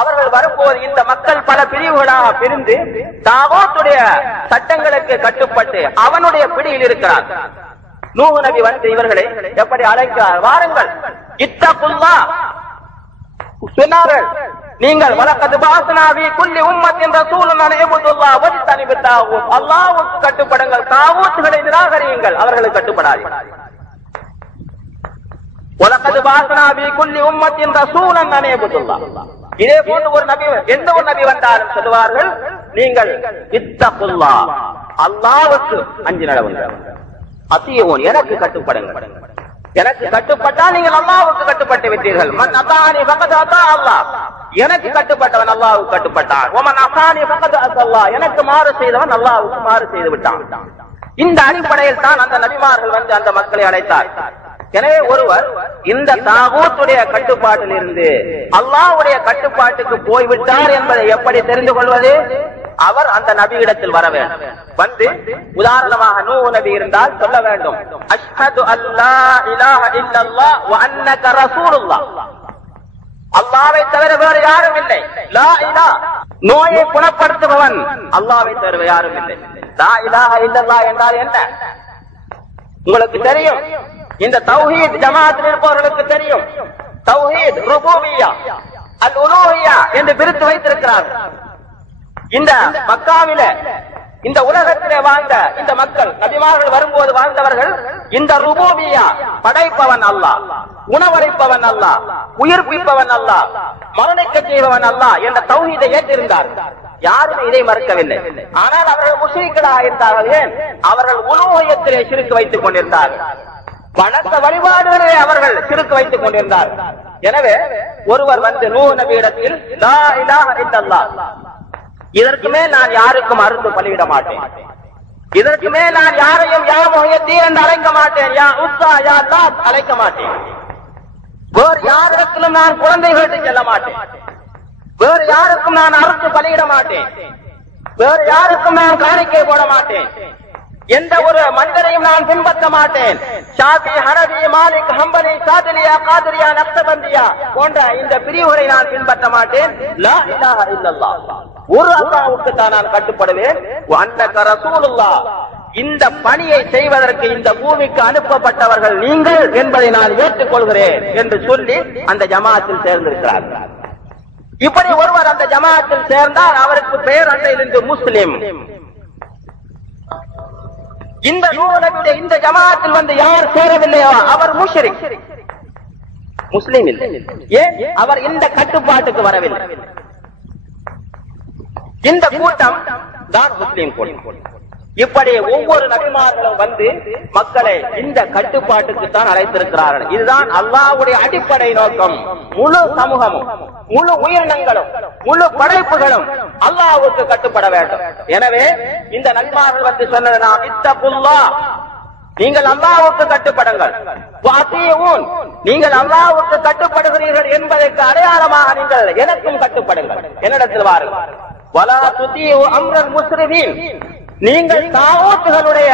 அவர்கள் வரும்போது இந்த மக்கள் பல பிரிவுகளாக பிரிந்து தாகூத்துடைய சட்டங்களுக்கு கட்டுப்பட்டு அவனுடைய பிடியில் இருக்கிறார். நூஹ் நபி வந்து இவர்களை எப்படி அழைக்கிறார்? வாருங்கள், இத்தகுல்லாஹ் சொன்னார்கள். நீங்கள் வலகத் பஅஸ்னா ஃபீ குல்லி உம்மத்தின் ரசூலன் அன் இஅ்புதுல்லாஹ வஜ்தனிபுத் தாகூத், அல்லாஹ்வுக்கு கட்டுப்படுங்கள், தாகூத்துகளை நிராகரியுங்கள், அவர்களுக்கு கட்டுப்படாதீர்கள். வலகத் பஅஸ்னா ஃபீ குல்லி உம்மத்தின் ரசூலன் அன் இஅ்புதுல்லாஹ். இதே போன்று ஒரு நபி, எந்த ஒரு நபி வந்தாலும் சொல்வார்கள், நீங்கள் இத்தகுல்லாஹ், அல்லாஹ்வுக்கு அஞ்சி நடவுங்கள், அத்தியூன், எனக்கு கட்டுப்படுங்கள். எனக்கு கட்டுப்பட்டால் நீங்கள் அல்லாஹ்வுக்கு கட்டுப்பட்டு விட்டீர்கள். மன் அதானி ஃபகத் அதா அல்லாஹ், எனக்கு கட்டுப்பட்டவன் அல்லாஹ்வுக்கு கட்டுப்பட்டான். வமன் அஸானி ஃபகத் அஸல்லாஹ், எனக்கு மாறு செய்தவன் அல்லாஹ்வுக்கு மாறு செய்து விட்டான். இந்த அடிப்படையில் தான் அந்த நபிமார்கள் வந்து அந்த மக்களை அழைத்தார். எனவே ஒருவர் இந்த தாகூத்துடைய கட்டுப்பாட்டில் இருந்து அல்லாஹ்வுடைய கட்டுப்பாட்டுக்கு போய்விட்டார் என்பதை எப்படி தெரிந்து கொள்வது? அவர் அந்த நபியிடத்தில் வர வேண்டும். வந்து உதாரணமாக நூஹ் நபி இருந்தால் சொல்ல வேண்டும், அஷ்ஹது அல்லா இலாஹ இல்லல்லாஹ் வ அன்னக ரசூலுல்லாஹ், அல்லாஹ்வை தவிர வேறு யாரும் இல்லை. லா இலாஹ, நோயை குணப்படுத்துபவன் அல்லாஹ்வை தவிர யாரும் இல்லை. லா இலாஹ இல்லல்லாஹ் என்றால் என்ன உங்களுக்கு தெரியும். இந்த தௌஹீத் ஜமாஅத்தில் இருப்பவர்களுக்கு தெரியும். தௌஹீத் ருபூபிய்யா, அல் உலூஹிய்யா என்று பிரித்து வைத்திருக்கிறார்கள். இந்த மக்காவில இந்த உலகத்திலே வாழ்ந்த இந்த மக்கள் நபிமார்கள் வரும்போது வாழ்ந்தவர்கள் இந்த ருபூபிய்யா, படைப்பவன் அல்லாஹ், உணவளிப்பவன் அல்லாஹ், உயிர்ப்பிப்பவன் அல்லாஹ், மரணிக்க செய்பவன் அல்லாஹ் என்ற தௌஹீதை ஏற்றிருந்தார்கள். யாருமே இதை மறுக்கவில்லை. ஆனால் அவர்கள் முஷ்ரிக்களாக இருந்தார்கள். ஏன்? அவர்கள் உலூஹியத்திலே ஷிர்க் வைத்துக் கொண்டிருந்தார்கள். வணக்க வழிபாடுகளே அவர்கள் ஷிர்க் வைத்துக் கொண்டிருந்தார்கள். எனவே ஒருவர் வந்து நூஹ் நபியிடத்தில் லா இலாஹ இல்லல்லாஹ், இதற்கு மேல் நான் யாருக்கும் அறுத்து பலியிட மாட்டேன், இதற்கு மேல் நான் யாரையும் யா முஹய்யத்தீன் என்று அழைக்க மாட்டேன், யா உஸ்ஸா யா லாத் அழைக்க மாட்டேன், வேறு யாருக்கும் நான் குழந்தைகளுக்கு செல்ல மாட்டேன், வேறு யாருக்கும் நான் அறுத்து பலியிட மாட்டேன், வேறு யாருக்கும் நான் காணிக்கை போட மாட்டேன், எந்த ஒரு மனிதரையும் நான் பின்பற்ற மாட்டேன். ஷாஃபி, ஹனபி, மாலிக், ஹம்பலி, சாதிலியா, காதிரியா, நக்ஷபந்தியா போன்ற இந்த பிரிவுகளை நான் பின்பற்ற மாட்டேன். லா இலாஹ இல்லல்லாஹ், ஒரு அல்லாஹ்வுக்கு தான் நான் கட்டுப்படுவேன். வ அன்னக ரசூலுல்லாஹ், இந்த பணியை செய்வதற்கு இந்த பூமிக்கு அனுப்பப்பட்டவர்கள் நீங்கள் என்பதை நான் ஏற்றுக்கொள்கிறேன் என்று சொல்லி அந்த ஜமாஅத்தில் சேர்ந்திருக்கிறார்கள். இப்படி ஒருவர் அந்த ஜமாஅத்தில் சேர்ந்தால் அவருக்கு பெயர் அன்றையிலிருந்து முஸ்லிம். இந்த நூலுடைய இந்த ஜமாஅத்தில் வந்து யார் சேரவில்லையோ அவர் முஷ்ரிக், முஸ்லிம் இல்லை. ஏன்? அவர் இந்த கட்டுப்பாட்டுக்கு வரவில்லை. இந்த கூட்டம் தான் முஸ்லிம் கூட்டம். இப்படி ஒவ்வொரு நபிமார்களும் வந்து மக்களை இந்த கட்டுப்பாட்டுக்கு தான் அழைத்திருக்கிறார்கள். இதுதான் அல்லாஹ்வுடைய அடிப்படை நோக்கம். முழு சமூகமும், முழு உயிரினங்களும், முழு படைப்புகளும் அல்லாஹ்வுக்கு கட்டுப்பட வேண்டும். எனவே இந்த நபிமார்கள் வந்து சொன்னது, நாம் இத்தகுல்லாஹ், நீங்கள் அல்லாஹ்வுக்கு கட்டுப்படுங்கள், வாத்தீஊன், நீங்கள் அல்லாஹ்வுக்கு கட்டுப்படுகிறீர்கள் என்பதற்கு அடையாளமாக நீங்கள் எனக்கும் கட்டுப்படுங்கள், என்னிடத்தில் வாருங்கள். வலா துதீஉ அம்ரல் முஸ்ரிஃபீன், நீங்கள் தாகூத்துகளுடைய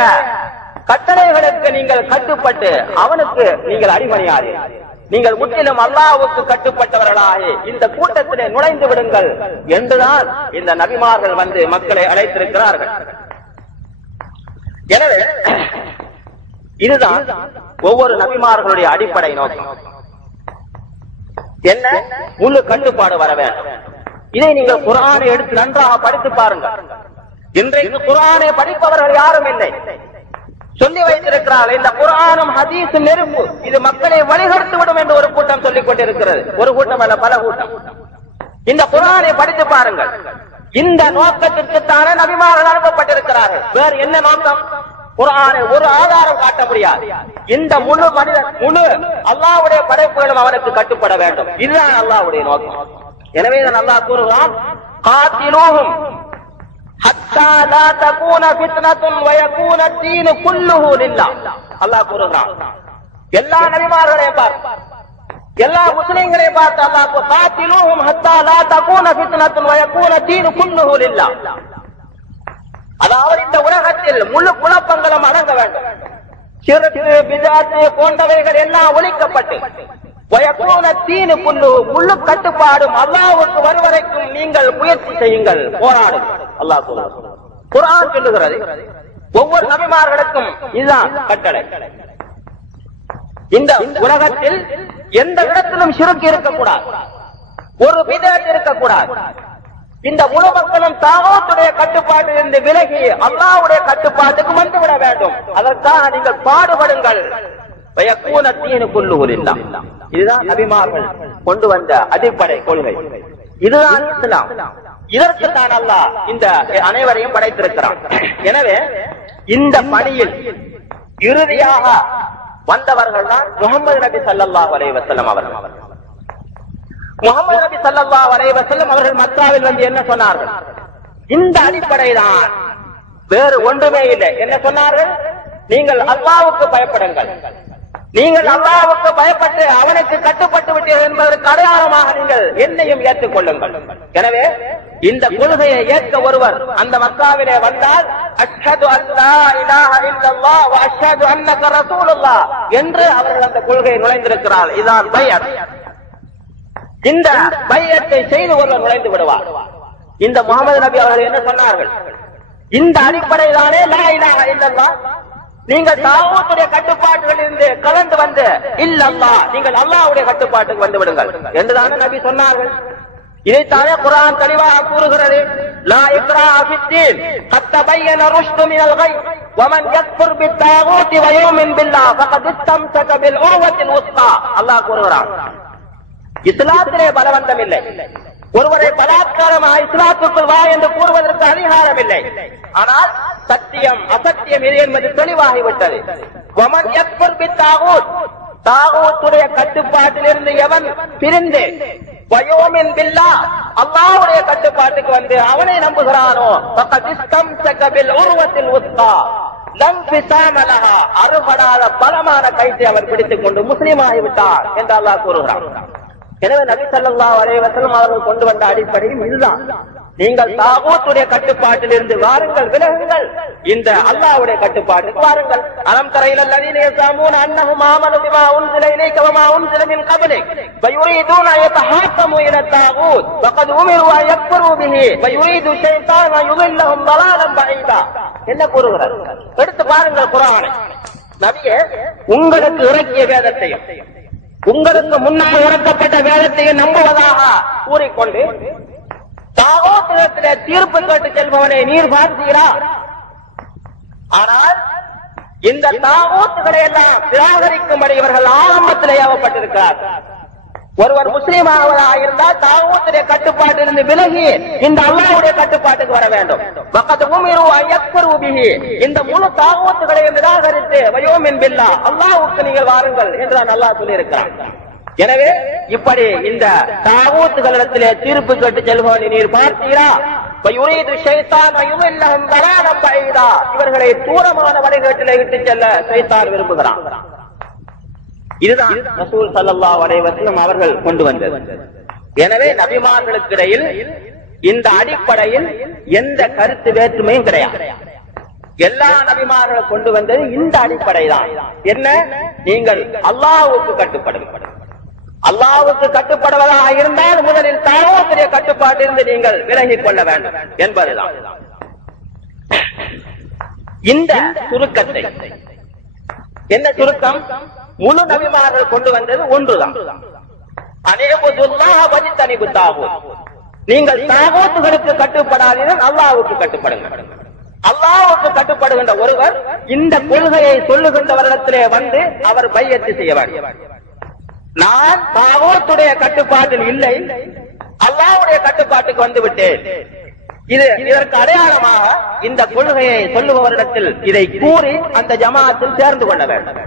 கட்டளைகளுக்கு நீங்கள் கட்டுப்பட்டு அவனுக்கு நீங்கள் அடிபணியாதீர்கள், நீங்கள் முற்றிலும் அல்லாஹ்வுக்கு கட்டுப்பட்டவர்களாக இந்த கூட்டத்திலே நுழைந்து விடுங்கள் என்றுதான் இந்த நபிமார்கள் வந்து மக்களை அழைத்திருக்கிறார்கள். எனவே இதுதான் ஒவ்வொரு நபிமார்களுடைய அடிப்படை நோக்கம். என்ன? முழு கட்டுப்பாடு வர வேண்டும். இதை நீங்கள் குர்ஆனை எடுத்து நன்றாக படித்து பாருங்கள். இன்றைக்கு குர்ஆனை படிப்பவர்கள் யாரும் இல்லை. சொல்லி வைத்திருக்கிறார்கள் இந்த குர்ஆனும் ஹதீஸும் நெருப்பு, இது மக்களை வழிகெடுத்து விடும் என்று ஒரு கூட்டம் சொல்லிக் கொண்டிருக்கிறது. ஒரு கூட்டம் அல்ல, பல கூட்டம். இந்த குர்ஆனை படித்து பாருங்கள். இந்த நோக்கத்திற்குத்தானே நபிமார்கள் அனுப்பப்பட்டிருக்கிறார்கள். வேறு என்ன நோக்கம்? குர்ஆனை ஒரு ஆதாரம் காட்ட முடியாது. இந்த முழு மனிதன், முழு அல்லாஹ்வுடைய படைப்புகளும் அவனுக்கு கட்டுப்பட வேண்டும். இதுதான் அல்லாஹ்வுடைய நோக்கம். எனவே அல்லாஹ் கூறுகிறான், காத்திலூஹும் ஹத்தா லா தகூன ஃபித்னத்துன் வ யகூன தீனு குல்லுஹு லில்லாஹ். அல்லாஹ் கூறுகிறான், எல்லா நபிமார்களையும் பார்த்து, எல்லா முஸ்லிம்களையும் பார்த்து அல்லாஹ் காத்திலூஹும் ஹத்தா லா தகூன ஃபித்னத்துன் வ யகூன தீனு குல்லுஹு லில்லாஹ். அதாவது இந்த உலகத்தில் முழு குழப்பங்களும் அடங்க வேண்டும். ஷிர்க், பித்அத் போன்றவைகள் எல்லாம் ஒழிக்கப்பட்டு வயக்கூன தீனு குல்லுஹு, முழு கட்டுப்பாடும் அல்லாஹ்வுக்கு வருவதற்கும் நீங்கள் முயற்சி செய்யுங்கள், போராடுங்கள். அல்லாஹ் சொல்லுகிறார், குர்ஆன் சொல்லுகிறது. ஒவ்வொரு நபிமார்களுக்கும் இதுதான் கட்டளை. இந்த உலகத்தில் எந்த இடத்திலும் ஷிர்க் இருக்கக்கூடாது, ஒரு பித்அத் இருக்கக்கூடாது. இந்த முழு மக்களும் தாகூத்துடைய கட்டுப்பாட்டில் இருந்து விலகி அல்லாஹ்வுடைய கட்டுப்பாட்டுக்கு வந்துவிட வேண்டும். அதற்காக நீங்கள் பாடுபடுங்கள். வயக்கூன தீனு குல்லுஹு லில்லாஹ். இதுதான் நபிமார்கள் கொண்டு வந்த அடிப்படை கொள்கை. இதுதான் இஸ்லாம். இதற்கு தான் அல்லாஹ் இந்த அனைவரையும் படைத்திருக்கிறான். எனவே இந்த பணியில் இறுதியாக வந்தவர்கள் தான் முஹம்மது நபி ஸல்லல்லாஹு அலைஹி வஸல்லம் அவர்கள். முஹம்மது நபி ஸல்லல்லாஹு அலைஹி வஸல்லம் அவர்கள் மக்காவில் வந்து என்ன சொன்னார்கள்? இந்த அடிப்படைதான், வேறு ஒன்றுமே இல்லை. என்ன சொன்னார்கள்? நீங்கள் அல்லாஹ்வுக்கு பயப்படுங்கள், நீங்கள் அல்லாஹ்வுக்கு பயப்பட்டு அவனுக்கு கட்டுப்பட்டு விட்டீர்கள் என்பதற்கு அடையாளமாக நீங்கள் என்னையும் ஏற்றுக்கொள்ளுங்கள். எனவே இந்த கொள்கையை ஏற்க ஒருவர் அந்த மக்காவிலே வந்தால் அஷ்ஹது அல்லா இலாஹ இல்லல்லாஹ் வ அஷ்ஹது அன்னக ரசூலுல்லாஹ் என்று அவர்கள் அந்த கொள்கையை நுழைந்திருக்கிறார்கள். இதான் பைஅத். இந்த பைஅத்தை செய்து ஒருவர் நுழைந்து விடுவார். இந்த முஹம்மது நபி அவர்கள் என்ன சொன்னார்கள்? இந்த அடிப்படையிலானே லா இலாஹ இல்லல்லாஹ், நீங்கள் தாவூத்துடைய கட்டுப்பாட்டுகளில் இருந்து கலந்து வந்து இல்லல்லாஹ், நீங்கள் அல்லாஹ்வுடைய கட்டுப்பாட்டுக்கு வந்து விடுங்கள் என்றுதானே நபி சொன்னார்கள். இதைத்தானே குர்ஆன் தெளிவாக கூறுகிறது. லா இக்ராஹ ஃபித்தீன் கத் தபையன ருஷ்து மினல் கய் வமன் யக்ஃபுர் பித்தாகூதி வ யுமின் பில்லாஹ் ஃபகத் இஸ்தம்ஸக பில் உர்வத்தில் உஸ்கா. அல்லாஹ் கூறுகிறான், இஸ்லாத்திலே பலவந்தம் இல்லை. ஒருவரை பலாத்காரமாக இஸ்லாத்துக்குள் வா என்று கூறுவதற்கு அதிகாரம் இல்லை. ஆனால் சத்தியம் அசத்தியம் இது என்பது தெளிவாகிவிட்டது. வமன் யக்ஃபுர் பித்தாகூத், தாகூத்துடைய கட்டுப்பாட்டிலிருந்து எவன் பிரிந்து வயோமின் பில்லாஹ், அல்லாஹ்வுடைய கட்டுப்பாட்டுக்கு வந்து அவனை நம்புகிறானோ ஃபகத் இஸ்தம்ஸக பில் உர்வத்தில் உஸ்கா லம் ஃபிஸாம லஹா, அறுபடாத பலமான கைத்தை அவர் பிடித்துக் கொண்டு முஸ்லீமாகிவிட்டார் என்று அல்லாஹ் கூறுகிறான். எனவே நபி ஸல்லல்லாஹு அலைஹி வஸல்லம் அவர்கள் கொண்டு வந்த அடிப்படையும் இதுதான். நீங்கள் தாகூத்துடைய கட்டுப்பாட்டில் இருந்து வாருங்கள், விலகுங்கள், இந்த அல்லாஹ்வுடைய கட்டுப்பாட்டுக்கு வாருங்கள். அலம் தர இலல் லதீன யஸாமூன அன்னஹும் ஆமனு பிமா உன்ஸில இலைக வமா உன்ஸில மின் கப்லிக் வயுரீதுன யதஹாக்கமு இல தாகூத் வகத் உமிரு அன் யக்ஃபுரு பிஹி வயுரீது ஷைத்தானு யுதில்லஹும் ضلاலன் பஈதா. என்ன கூறுகிறார்? எடுத்து பாருங்கள் குர்ஆனை. நபியே, உங்களுக்கு இறக்கிய வேதத்தையும் உங்களுக்கு முன்னால் இறக்கப்பட்ட வேதத்தையும் நம்புவதாக கூறிக்கொண்டு தாகூத்திலே தீர்ப்பு கேட்டு செல்பவனை நீர் பார்த்தீரா? ஆனால் இந்த தாகூத்துகளை எல்லாம் நிராகரிக்கும்படி இவர்கள் ஆரம்பத்தில் ஏவப்பட்டிருக்கிறார்கள். ஒருவர் முஸ்லீமாவதாக இருந்தால் தாகூத்துடைய கட்டுப்பாட்டிலிருந்து விலகி இந்த அல்லாஹ்வுடைய கட்டுப்பாட்டுக்கு வர வேண்டும். வகத் உமிரு அன் யக்ஃபுரு பிஹி, இந்த முழு தாகூத்துகளை நிராகரித்து வயோமின் பில்லாஹ், அல்லாஹ்வுக்கு நீங்கள் வாருங்கள் என்று அல்லாஹ் சொல்லியிருக்கிறார். எனவே இப்படி இந்த தாகூத்துகளிடத்திலே தீர்ப்பு கேட்டு செல்பவனை நீர் பார்த்தீரா? வயுரீது ஷைத்தானு யுதில்லஹும் ضلاலன் பஈதா, இவர்களை தூரமான வழிகேட்டிலே இட்டு செல்ல ஷைத்தான் விரும்புகிறான். இதுதான் ரசூல் ஸல்லல்லாஹு அலைஹி வஸல்லம் அவர்கள் கொண்டு வந்தது. எனவே நபிமார்களுக்கு இடையில் இந்த அடிப்படையில் எந்த கருத்து வேற்றுமையும் கிடையாது. எல்லா நபிமார்களும் கொண்டு வந்தது இந்த அடிப்படை தான். என்ன? நீங்கள் அல்லாஹ்வுக்கு கட்டுப்படுங்கள். அல்லாஹ்வுக்கு கட்டுப்படுவதாக இருந்தால் முதலில் தாகூத்துடைய கட்டுப்பாட்டிலிருந்து நீங்கள் விலகிக் கொள்ள வேண்டும் என்பதுதான். இந்த சுருக்கத்தை, என்ன சுருக்கம்? முழு நபிமார்கள் கொண்டு வந்தது ஒன்றுதான். அனேபுதுல்லாஹ் வஜ்தனிபு தாகூத், நீங்கள் தாகூத்துகளுக்கு கட்டுப்படாதீர்கள், அல்லாஹ்வுக்கு கட்டுப்படுங்கள். அல்லாஹ்வுக்கு கட்டுப்படுகின்ற ஒருவர் இந்த கொள்கையை சொல்லுகின்றவரிடத்திலே வந்து அவர் பையத்து செய்ய வேண்டும். நான் தாகூத்துடைய கட்டுப்பாட்டில் இல்லை, அல்லாஹ்வுடைய கட்டுப்பாட்டுக்கு வந்து விட்டேன். இதற்கு அடையாளமாக இந்த கொள்கையை சொல்லுபவரிடத்தில் இதை கூறி அந்த ஜமாஅத்தில் சேர்ந்து கொள்ள வேண்டும்.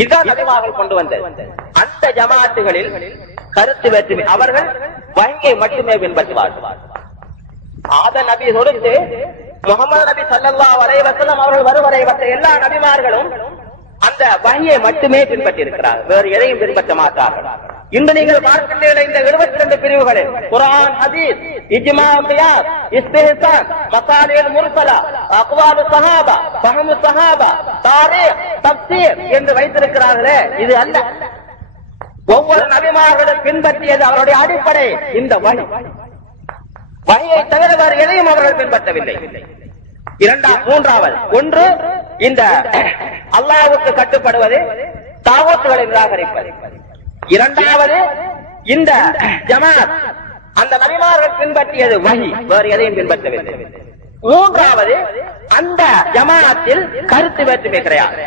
இதுதான் நபிமார்கள் கொண்டு வந்தது. அந்த ஜமாஅத்துகளில் கருத்து வேற்றுமை, அவர்கள் வஹியை மட்டுமே பின்பற்றுவார்கள். ஆதம் நபி கொடுத்து முஹம்மது நபி ஸல்லல்லாஹு அலைஹி வஸல்லம் அவர்கள் வருவரை மற்ற எல்லா நபிமார்களும் அந்த வஹியை மட்டுமே பின்பற்றி இருக்கிறார்கள், வேறு எதையும் பின்பற்ற மாட்டார்கள். இன்று நீங்கள் பார்க்கின்ற இந்த 72 பிரிவுகளில் குர்ஆன், ஹதீஸ், இஜ்மா, கியாஸ், இஸ்திஹ்சான், மசாலில் முர்சலா, அக்வாலு ஸஹாபா, ஃபஹ்மு ஸஹாபா, தாரீக், தஃப்சீர் என்று வைத்திருக்கிறார்களே, இது அல்ல. ஒவ்வொரு நபிமார்களும் பின்பற்றியது அவருடைய அடிப்படை இந்த வஹி. வஹியை தவிர வேறு எதையும் அவர்கள் பின்பற்றவில்லை. மூன்றாவது ஒன்று இந்த அல்லாஹ்வுக்கு கட்டுப்படுவது, தாகூத்துகளை நிராகரிப்பது. இரண்டாவது இந்த ஜமாத், அந்த நபிமார்கள் பின்பற்றியது வஹி, வேறு எதையும் பின்பற்றவில்லை. மூன்றாவது அந்த ஜமாத்தில் கருத்து வேற்றுமை கிடையாது.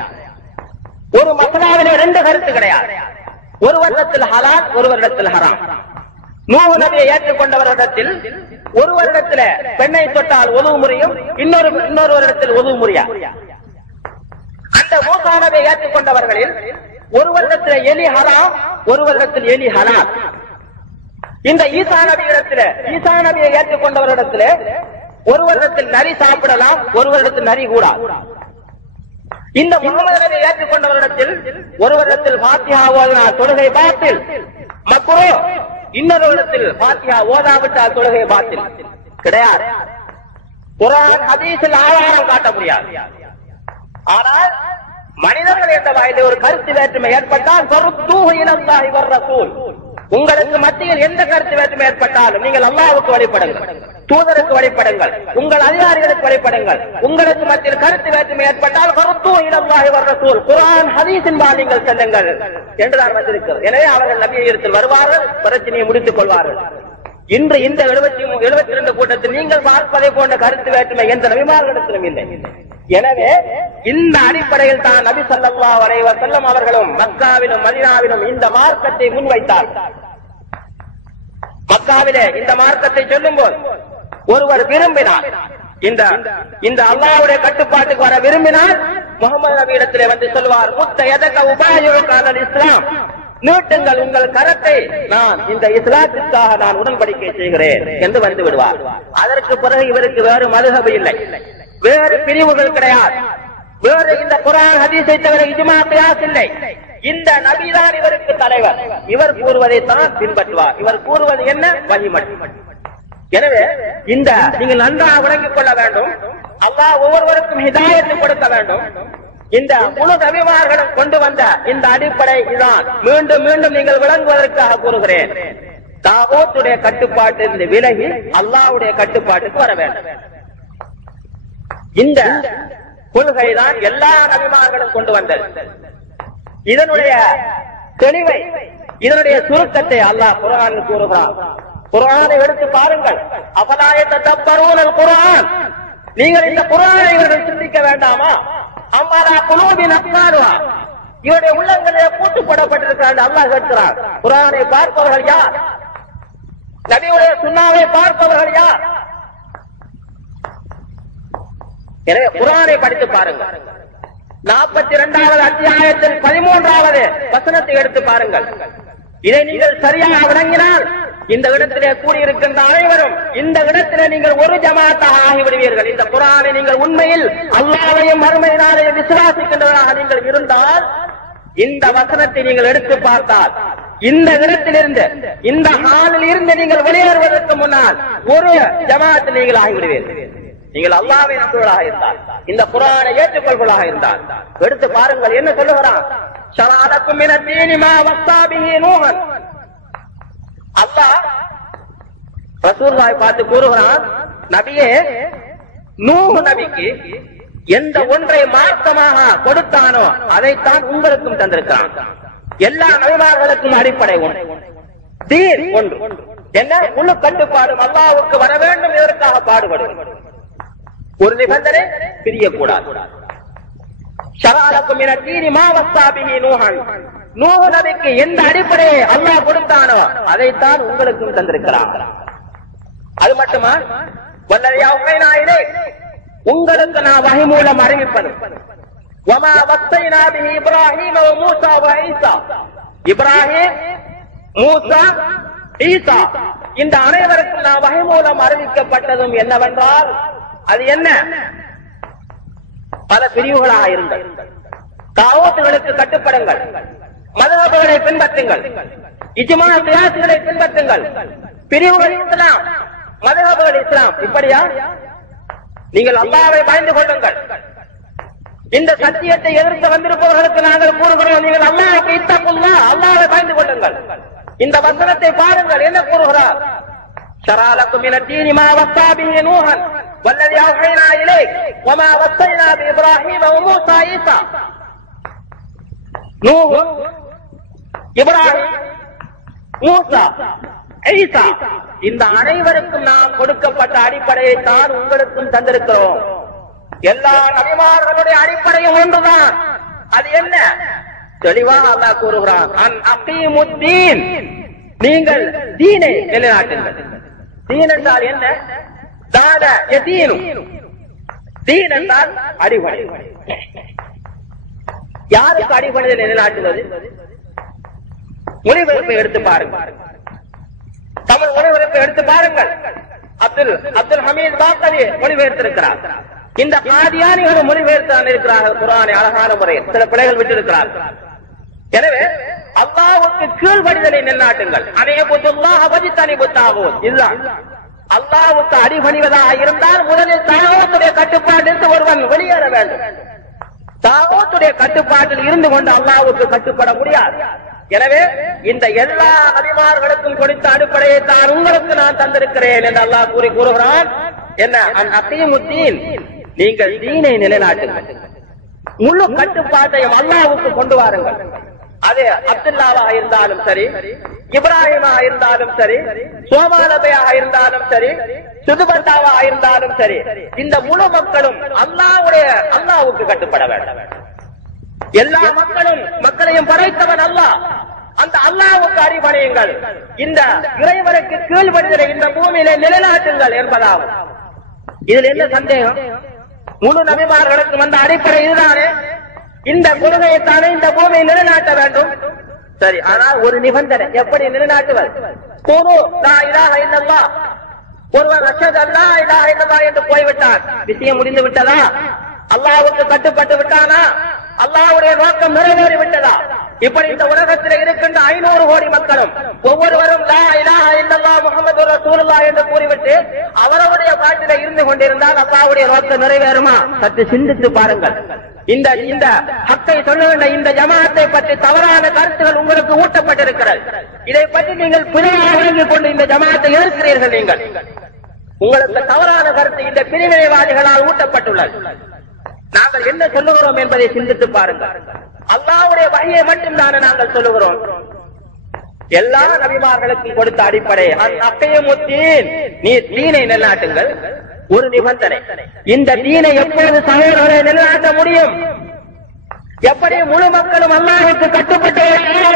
ஒரு மசலாவிலே 2 கருத்து கிடையாது. ஒரு வருடத்தில் ஹலால், ஒரு வருடத்தில் ஹராம். நூஹ் நபியை ஏற்றுக்கொண்டவரிடத்தில் ஒரு வருடத்தில் பெண்ணை தொட்டால் ஒது முறையும், இன்னொரு வருடத்தில் ஒது முறையா. அந்த மூசா நபியை ஏற்றுக்கொண்டவர்களில் ஒரு வருடத்தில் எலி ஹராம், ஒரு வருடத்தில் எலி ஹலால். இந்த ஈசா நபி இடத்துல, ஈசா நபியை ஏற்றுக்கொண்டவரிடத்துல ஒரு வருடத்தில் நரி சாப்பிடலாம், ஒரு வருடத்தில் நரி கூடாது. இந்த முகமது நபியை ஏற்றுக்கொண்டவரிடத்தில் ஒரு வருடத்தில் ஃபாத்திஹா ஓதினால் தொழுகை பாத்தில், மக்ரூ. இன்னொரு வருடத்தில் ஃபாத்திஹா ஓதாவிட்டால் தொழுகை பாத்தில் கிடையாது. குர்ஆன் ஹதீஸில் ஆதாரம் காட்ட முடியாது. ஆனால் மனிதர்கள் என்ற வகையில் ஒரு கருத்து வேற்றுமை ஏற்பட்டால் உங்களுக்கு மத்தியில் எந்த கருத்து வேற்றுமை ஏற்பட்டாலும் நீங்கள் அல்லாஹ்வுக்கு வழிபடுங்கள், தூதருக்கு வழிபடுங்கள், உங்கள் அதிகாரிகளுக்கு வழிபடுங்கள். உங்களுக்கு மத்தியில் கருத்து வேற்றுமை ஏற்பட்டால் குர்ஆன் ஹதீஸின்பால் நீங்கள் செல்லுங்கள் என்றுதான் வந்திருக்கிறது. எனவே அவர்கள் நபியை இடத்தில் வருவார்கள், பிரச்சனையை முடித்துக் கொள்வார்கள். இன்று இந்த 72 கூட்டத்தில் நீங்கள் பார்ப்பதை போன்ற கருத்து வேற்றுமை எந்த நபிமார்களிடத்திலும் இல்லை. எனவே இந்த அடிப்படையில் தான் நபி ஸல்லல்லாஹு அலைஹி வஸல்லம் அவர்களும் மக்காவிலும் மதீனாவிலும் இந்த மார்க்கத்தை முன்வைத்தார். மக்காவிலே இந்த மார்க்கத்தை சொல்லும் போது ஒருவர் விரும்பினார், இந்த அல்லாஹ்வுடைய கட்டுப்பாட்டுக்கு வர விரும்பினால் முகமது நபி இடத்திலே வந்து சொல்வார், முத்த எதக்க உபாயுக்கான இஸ்லாம், நீட்டுங்கள் உங்கள் கரத்தை, நான் இந்த இஸ்லாத்திற்காக நான் உடன்படிக்கை செய்கிறேன் என்று வந்து விடுவார். அதற்கு பிறகு இவருக்கு வேறு மதுஹப் இல்லை, வேறு பிரிவுகள் கிடையாது, வேறு இந்த குர்ஆன் ஹதீஸை தவிர இஜ்மா கியாஸ் இல்லை. இந்த நபிதான் இவருக்கு தலைவர். இவர் கூறுவதை தான் பின்பற்றுவார். இவர் கூறுவது என்ன? வஹி மட்டும். எனவே இந்த நீங்கள் நன்றாக விளங்கிக் கொள்ள வேண்டும். அல்லாஹ் ஒவ்வொருவருக்கும் ஹிதாயத்தை கொடுக்க வேண்டும். இந்த முழு நபிமார்களும் கொண்டு வந்த இந்த அடிப்படை இதுதான். மீண்டும் மீண்டும் நீங்கள் விளங்குவதற்காக கூறுகிறேன். தாகூத்துடைய கட்டுப்பாட்டிலிருந்து விலகி அல்லாஹ்வுடைய கட்டுப்பாட்டுக்கு வர வேண்டும். இந்த கொள்கைதான் எல்லா நபிமார்களும் கொண்டு வந்தது. இதனுடைய தெளிவை, இதனுடைய சுருக்கத்தை அல்லாஹ் குர்ஆனில் கூறுகிறான். குர்ஆனை எடுத்து பாருங்கள். அஃபலா யததப்பரூனல் குர்ஆன், நீங்கள் இந்த குர்ஆனை இவர்கள் சிந்திக்க வேண்டாமா? அம்மாலா குலூபின் அக்ஃபாலுஹா, இவருடைய உள்ளங்களிலே பூட்டு போடப்பட்டிருக்கிறார் அல்லாஹ் கேட்கிறார். குர்ஆனை பார்ப்பவர்கள் யார்? நபியுடைய சுன்னாவை பார்ப்பவர்கள் யார்? எனவே குர்ஆனை படித்து பாருங்கள். 42வது அத்தியாயத்தில் 13வது வசனத்தை எடுத்து பாருங்கள். இதை நீங்கள் சரியாக விளங்கினால் இந்த இடத்திலே கூடியிருக்கின்ற அனைவரும் இந்த இடத்திலே நீங்கள் ஒரு ஜமாத்தாக ஆகிவிடுவீர்கள். இந்த குர்ஆனை நீங்கள் உண்மையில் அல்லாஹ்வையும் மறுமை நாளையும் விசுவாசிக்கின்றவராக நீங்கள் இருந்தால் இந்த வசனத்தை நீங்கள் எடுத்து பார்த்தால் இந்த இடத்திலிருந்து, இந்த ஹாலில் இருந்து நீங்கள் வெளியேறுவதற்கு முன்னால் ஒரு ஜமாத் நீங்கள் ஆகிவிடுவீர்கள். நீங்கள் அல்லாஹ்வை நம்புவதாக இருந்தால், இந்த குர்ஆனை ஏற்றுக்கொள்வதாக இருந்தால் எடுத்து பாருங்கள். என்ன சொல்லுகிறான்? ஷரஅலக்கும் மினத் தீனி மா வஸா பிஹி நூஹன். அல்லாஹ் ரசூலுல்லாஹை பார்த்து கூறுகிறான், நபியே, நூஹ் நபிக்கு எந்த ஒன்றை மாற்றமாக கொடுத்தானோ அதைத்தான் உங்களுக்கும் தந்திருக்கிறான். எல்லா நபிமார்களுக்கும் அடிப்படை ஒன்று, தீன் ஒன்று. என்ன? முழு கட்டுப்பாடு அல்லாஹ்வுக்கு வர வேண்டும், இதற்காக பாடுபடும். ஒரு நிபந்தனை பிரியக்கூடாது. ஷரஅலக்கும் மினத் தீனி மா வஸா பிஹி நூஹன். நூஹ் நபிக்கு எந்த அடிப்படையை அல்லாஹ் கொடுத்தானோ அதைத்தான் உங்களுக்கும் தந்திருக்கிறான். அது மட்டுமா? வல்லதி அவ்ஹைனா இலைக், உங்களுக்கு நான் வஹி மூலம் அறிவிப்பது. வமா வஸைனா பிஹி இப்ராஹீம வ மூஸா வ ஈஸா. இப்ராஹீம், மூஸா, ஈஸா இந்த அனைவருக்கும் நான் வஹி மூலம் அறிவிக்கப்பட்டதும் என்னவென்றால் அது என்ன? பல பிரிவுகளாக இருங்கள், தாவூத்துகளுக்கு கட்டுப்படுங்கள், மதுஹப்களை பின்பற்றுங்கள், இஜ்மா கியாஸ்களை பின்பற்றுங்கள். பிரிவுகள் இஸ்லாம், மதுஹப்கள் இஸ்லாம். இப்படியா? நீங்கள் அல்லாஹ்வை பயந்து கொள்ளுங்கள். இந்த சத்தியத்தை எதிர்த்து வந்திருப்பவர்களுக்கு நாங்கள் கூறுகிறோம், நீங்கள் அல்லாஹ்வுக்கு இத்தகுல்லாஹ், அல்லாஹ்வை பயந்து கொள்ளுங்கள். இந்த வசனத்தை பாருங்கள், என்ன கூறுகிறார்? ஷரஅலக்கும் மினத் தீனி மா வஸா பிஹி நூஹன் வல்லதி அவ்ஹைனா இலைக் வமா வஸைனா பி இப்ராஹீம வ மூஸா ஈஸா. நூஹ், இப்ராஹிம், மூஸா, ஈஸா இந்த அனைவருக்கும் நாம் கொடுக்கப்பட்ட அடிப்படையை தான் உங்களுக்கும் தந்திருக்கிறோம். எல்லா நபிமார்களுடைய அடிப்படையும் ஒன்றுதான். அது என்ன? தெளிவாக அல்லாஹ் கூறுகிறான், அன் அகீமுத்தீன், நீங்கள் தீனை நிலைநாட்டுங்கள். தீன் என்றால் என்ன? தான யதீனு, தீன் என்றால் அடிபணி. யாருக்கு அடிபணிதல் நிலைநாட்டுவது? மொழிபெயர்ப்பை எடுத்து பாருங்கள். தமிழ் மொழிபெயர்ப்பு எடுத்து பாருங்கள். அப்துல் ஹமீத் பாக்கவி மொழிபெயர்த்திருக்கிறார். இந்த காதியானிகளும் மொழிபெயர்த்தான் இருக்கிறார்கள் குர்ஆனை அழகான முறையில். சில பிழைகள் விட்டிருக்கிறார்கள். எனவே அல்லாஹ்வுக்கு கீழ்ப்படிதலை நிலைநாட்டுங்கள். அனைபுல்லாஹ் வஜ்தனிபுத்தாகூத். இதுதான் அல்லாஹ்வுக்கு அடிபணிவதாக இருந்தால் முதலில் தாகூத்துடைய கட்டுப்பாட்டிலிருந்து ஒருவன் வெளியேற வேண்டும். தாகூத்துடைய கட்டுப்பாட்டில் இருந்து கொண்டு அல்லாஹ்வுக்கு கட்டுப்பட முடியாது. எனவே இந்த எல்லா நபிமார்களுக்கும் கொடுத்த அடிப்படையை தான் உங்களுக்கு நான் தந்திருக்கிறேன் என்று அல்லாஹ் கூறுகிறான். என்ன? அன்-அகீமுத்தீன், நீங்கள் தீனை நிலைநாட்டுங்கள். முழு கட்டுப்பாட்டையும் அல்லாஹ்வுக்கு கொண்டு வாருங்கள். அது அப்துல்லாவாக இருந்தாலும் சரி, இப்ராஹிமாக இருந்தாலும் சரி, சோமாலபையாக இருந்தாலும் சரி, சுதுபத்தாவாக இருந்தாலும் சரி, இந்த முழு மக்களும் அல்லாஹ்வுக்கு கட்டுப்பட வேண்டும். எல்லா மக்களையும் படைத்தவன் அல்லாஹ். அந்த அல்லாஹ்வுக்கு அடிபணியுங்கள். இந்த இறைவனுக்கு கீழ்ப்படிதலை இந்த பூமியிலே நிலைநாட்டுங்கள் என்பதாகும். இதில் என்ன சந்தேகம்? முழு நபிமார்களுக்கு வந்த அடிப்படை இதுதானே. இந்த கொள்கையைத்தானே இந்த பூமியை நிலைநாட்ட வேண்டும். சரி, ஆனால் ஒரு நிபந்தனை. எப்படி நிலைநாட்டுவர்? ஒருவன் அஷ்ஹது அல்லா இலாஹ இல்லல்லாஹ் என்று போய்விட்டான், விஷயம் முடிந்து விட்டதா? அல்லாஹ்வுக்கு கட்டுப்பட்டு விட்டானா? அல்லாஹ்வுடைய நோக்கம் நிறைவேறி விட்டதா? இப்படி இந்த உலகத்தில் இருக்கின்ற 500 கோடி மக்களும் ஒவ்வொருவரும் லா இலாஹ இல்லல்லாஹ் முஹம்மது ரசூலுல்லாஹ் என்று கூறிவிட்டு அவரவருடைய காட்டிலே இருந்து கொண்டிருந்தால் அல்லாஹ்வுடைய நோக்கம் நிறைவேறுமா? சற்று சிந்தித்து பாருங்கள். இந்த ஹக்கை சொல்லுகின்ற இந்த ஜமாஅத்தை பற்றி தவறான கருத்துகள் உங்களுக்கு ஊட்டப்பட்டிருக்கிறது. இதை பற்றி நீங்கள் பிழையாக விளங்கிக் கொண்டு இந்த ஜமாஅத்தை எதிர்க்கிறீர்கள். நீங்கள் உங்களுக்கு தவறான கருத்து இந்த பிரிவினைவாதிகளால் ஊட்டப்பட்டுள்ளது. நாங்கள் என்ன சொல்லுகிறோம் என்பதை சிந்தித்து பாருங்கள். அல்லாஹ்வுடைய வஹியை மட்டும்தானே நாங்கள் சொல்லுகிறோம். எல்லா நபிமார்களுக்கும் கொடுத்த அடிப்படை அன்-அகீமுத்தீன், நீ தீனை நிலைநாட்டுங்கள். ஒரு நிபந்தனை, இந்த தீனை எப்பொழுது சகோதரர்களை நிலைநாட்ட முடியும்? எப்படி முழு மக்களும் அல்லாஹ்வுக்கு கட்டுப்பட்டு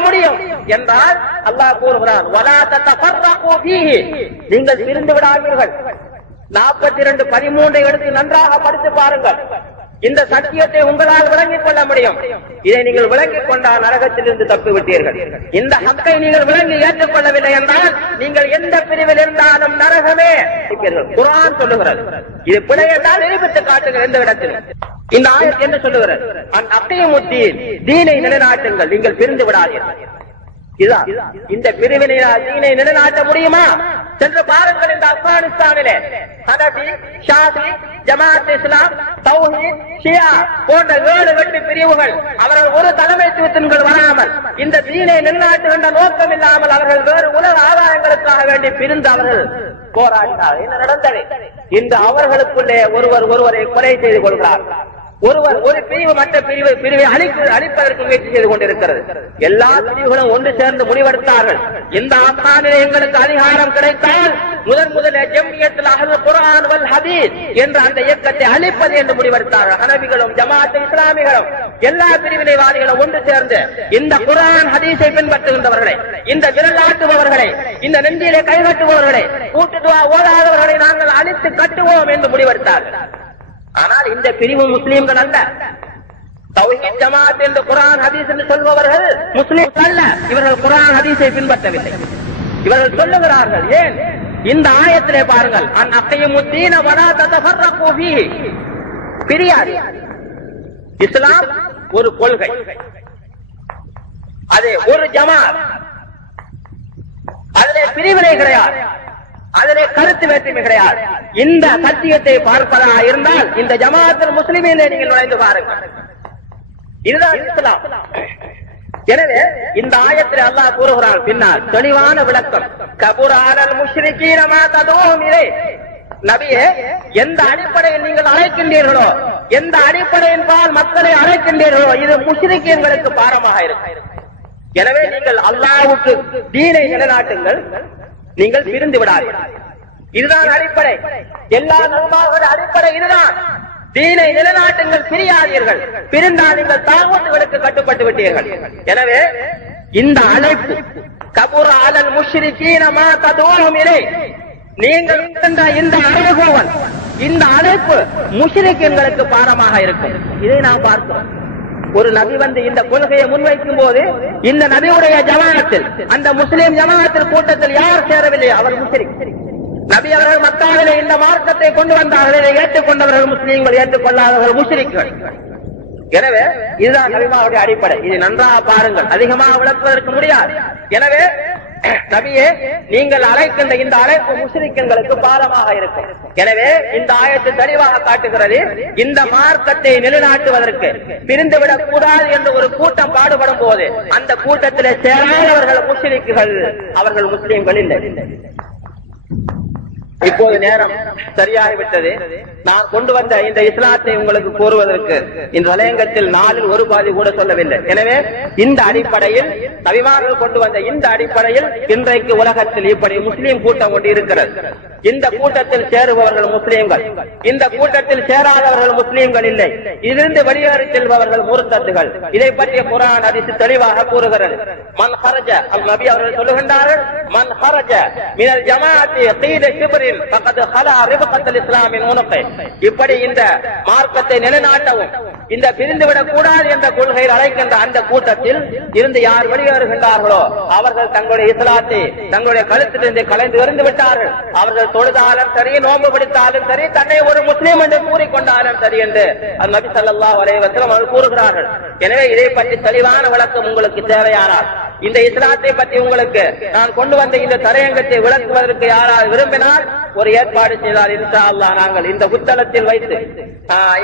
முடியும் என்றால் அல்லாஹ் கூறுகிறான், வலா ததஃபர்ரகு ஃபீஹி, நீங்கள் பிரிந்து விடாதீர்கள். 42:13 எடுத்து நன்றாக படித்து பாருங்கள். இந்த சத்தியத்தை உங்களால் விளங்கிக் கொள்ள முடியும். இதை நீங்கள் விளங்கிக் கொண்டால் நரகத்திலிருந்து தப்பி விட்டீர்கள். இந்த ஹக்கை நீங்கள் விளங்கி ஏற்றுக்கொள்ளவில்லை என்றால் நீங்கள் எந்த பிரிவில் இருந்தாலும் நரகமே. குர்ஆன் சொல்லுகிறது. இது பிழை என்றால் நிரூபித்து காட்டுங்கள். எந்த இடத்தில் இந்த ஆயத் என்ன சொல்லுகிறது? அன்-அகீமுத்தீன், தீனை நிலைநாட்டுங்கள், நீங்கள் பிரிந்து விடாதீர்கள். இதுதான் இந்த பிரிவினையால் தீனை நிலைநாட்ட முடியுமா? சென்று பாருங்கள். இந்த ஆப்கானிஸ்தானிலே ஹனபி, ஷாஃபி, ஜமாஅத் இஸ்லாம், தௌஹீத், ஷியா போன்ற 7 வெட்டு பிரிவுகள் அவர்கள் ஒரு தலைமைத்துவத்தின் வராமல் இந்த தீனை நிலைநாட்டுகின்ற நோக்கம் இல்லாமல் அவர்கள் வேறு உலக ஆதாயங்களுக்காக வேண்டி பிரிந்து அவர்கள் போராடினார். என்ன நடந்தது? இன்று அவர்களுக்குள்ளே ஒருவரை கொலை செய்து கொள்கிறார். ஒரு பிரிவு மற்ற பிரிவை அழிப்பதற்கு முயற்சி செய்து கொண்டிருக்கிறது. எல்லா பிரிவுகளும் ஒன்று சேர்ந்து முடிவெடுத்தார்கள். இந்த ஆப்கானிலே எங்களுக்கு அதிகாரம் கிடைத்தால் முதலில் ஜம்இயத்துல் அஹ்லுல் குர்ஆன் வல் ஹதீஸ் என்ற அந்த இயக்கத்தை அழிப்பது என்று முடிவெடுத்தார்கள். ஹனபிகளும் ஜமாஅத் இஸ்லாமிகளும் எல்லா பிரிவினைவாதிகளும் ஒன்று சேர்ந்து இந்த குர்ஆன் ஹதீஸை பின்பற்றுகின்றவர்களை, இந்த விரலாட்டுபவர்களை, இந்த நெஞ்சிலே கைகட்டுபவர்களை, கூட்டு துஆ ஓதாதவர்களை நாங்கள் அழித்து கட்டுவோம் என்று முடிவெடுத்தார்கள். ஆனால் இந்த பிரிவு முஸ்லிம்கள் அல்ல. தௌஹீத் ஜமாஅத் என்று குர்ஆன் ஹதீஸ் என்று சொல்பவர்கள் முஸ்லிம்கள் அல்ல. இவர்கள் குர்ஆன் ஹதீஸை பின்பற்றவில்லை. இவர்கள் சொல்லுகிறார்கள். ஏன்? இந்த ஆயத்திலே பாருங்கள், அன்-அகீமுத்தீன வலா ததஃபர்ரகு ஃபீஹி, பிரியாது. இஸ்லாம் ஒரு கொள்கை, அது ஒரு ஜமாஅத், அதிலே பிரிவினை கிடையாது, அதிலே கருத்து வேற்றுமை கிடையாது. இந்த சத்தியத்தை பார்ப்பதாக இருந்தால் இந்த ஜமாஅத்துல் முஸ்லிமீனிலே நீங்கள் நுழைந்து பாருங்கள். இதுதான் இஸ்லாம். எனவே இந்த ஆயத்தில் அல்லாஹ் கூறுகிறான் பின்னால் தெளிவான விளக்கம். கபுர அலல் முஷ்ரிகீன மா ததுஹும் இலை. நபியே, எந்த அடிப்படையில் நீங்கள் அழைக்கின்றீர்களோ, எந்த அடிப்படையின் பால் மக்களை அழைக்கின்றீர்களோ, இது முஷ்ரிக்கீன்களுக்கு பாரமாக இருக்கும். எனவே நீங்கள் அல்லாஹ்வுக்கு தீனை நிலைநாட்டுங்கள், நீங்கள் பிரிந்து விடாதீர்கள். இதுதான் அடிப்படை. எல்லா நன்மாவுடைய அடிப்படை இதுதான். தீனை நிலைநாட்டுங்கள், பிரியாதீர்கள். பிரிந்தால் நீங்கள் தாகூத்துகளுக்கு கட்டுப்பட்டு விட்டீர்கள். எனவே இந்த அழைப்பு கபுர அலல் முஷ்ரிகீன மா ததுஹும் இலை, நீங்கள் இந்த அழைப்புவன், இந்த அழைப்பு முஷ்ரிக்கீன்களுக்கு பாரமாக இருக்கும். இதை நாம் பார்க்கிறோம். ஒரு நபி வந்து இந்த கொள்கையை முன்வைக்கும் போது இந்த நபியுடைய ஜமாஅத்தில், அந்த முஸ்லிம் ஜமாஅத்தில் கூட்டத்தில் யார் சேரவில்லை? அவர் முஸ்லிம். நபி அவர்கள் மக்காவிலே இந்த மார்க்கத்தை கொண்டு வந்தார்கள். இதை ஏற்றுக்கொண்டவர்கள் முஸ்லீம்கள், ஏற்றுக்கொள்ளாதவர்கள் முஸ்லிம்கள். எனவே இதுதான் நபிமாவுடைய அடிப்படை. இது நன்றாக பாருங்கள், அதிகமாக விளக்குவதற்கு முடியாது. எனவே நபியே, நீங்கள் அழைக்கின்ற இந்த அழைப்பு முஸ்லிம்களுக்கு பாரமாக இருக்கும். எனவே இந்த ஆயத்து தெளிவாக காட்டுகிறது, இந்த மார்க்கத்தை நிலைநாட்டுவதற்கு பிரிந்துவிடக் கூடாது என்று ஒரு கூட்டம் பாடுபடும் போது அந்த கூட்டத்திலே சேராதவர்கள் முஸ்லிம்கள், அவர்கள் முஸ்லிம்கள் இல்லை. இப்போது நேரம் சரியாகிவிட்டது. நான் கொண்டு வந்த இந்த இஸ்லாத்தை உங்களுக்கு கூறுவதற்கு இந்த தலையங்கத்தில் 4 ஒரு பாதி கூட சொல்லவில்லை. எனவே இந்த அடிப்படையில், நபிமார்கள் கொண்டு வந்த இந்த அடிப்படையில் இன்றைக்கு உலகத்தில் இப்படி முஸ்லீம் கூட்டம் கொண்டு இருக்கிறது. இந்த கூட்டத்தில் சேருபவர்கள் முஸ்லீம்கள், இந்த கூட்டத்தில் சேராதவர்கள் முஸ்லீம்கள் இல்லை. இதிலிருந்து வெளியேறி செல்பவர்கள் முர்த்தத்துகள். இதை பற்றிய குர்ஆன் ஹதீஸ் தெளிவாக கூறுகிறது. மன் ஹரஜ, நபி அவர்கள் சொல்லுகின்றார்கள், மன் ஹரஜ மினல் ஜமாஅத்தி கீத கிப்ரின் ஃபகத் ஹலா ரிபகத்தல் இஸ்லாமின் உனகை. இப்படி இந்த மார்க்கத்தை நிலைநாட்டவும் இந்த பிரிந்துவிடக் கூடாது என்ற கொள்கையில் அழைக்கின்ற அந்த கூட்டத்தில் இருந்து யார் வெளியேறுகின்றார்களோ அவர்கள் தங்களுடைய இஸ்லாத்தை தங்களுடைய கழுத்திலிருந்து கலைந்து எறிந்து விட்டார்கள். அவர்கள் தொழுதாலும் சரி, நோன்பு பிடித்தாலும் சரி, தன்னை ஒரு முஸ்லீம் என்று கூறிக்கொண்டாலும் சரி என்று நபி ஸல்லல்லாஹு அலைஹி வஸல்லம் அவர்கள் கூறுகிறார்கள். எனவே இதை பற்றி தெளிவான விளக்கம் உங்களுக்கு தேவையானால், இந்த இஸ்லாத்தை பற்றி உங்களுக்கு நான் கொண்டு வந்த இந்த தலையங்கத்தை விளக்குவதற்கு யாரால் விரும்பினால் ஒரு ஏற்பாடு செய்தால் இன்ஷா அல்லாஹ் நாங்கள் இந்த புத்தகத்தில் வைத்து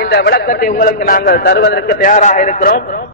இந்த விளக்கத்தை உங்களுக்கு நாங்கள் தருவதற்கு தயாராக இருக்கிறோம்.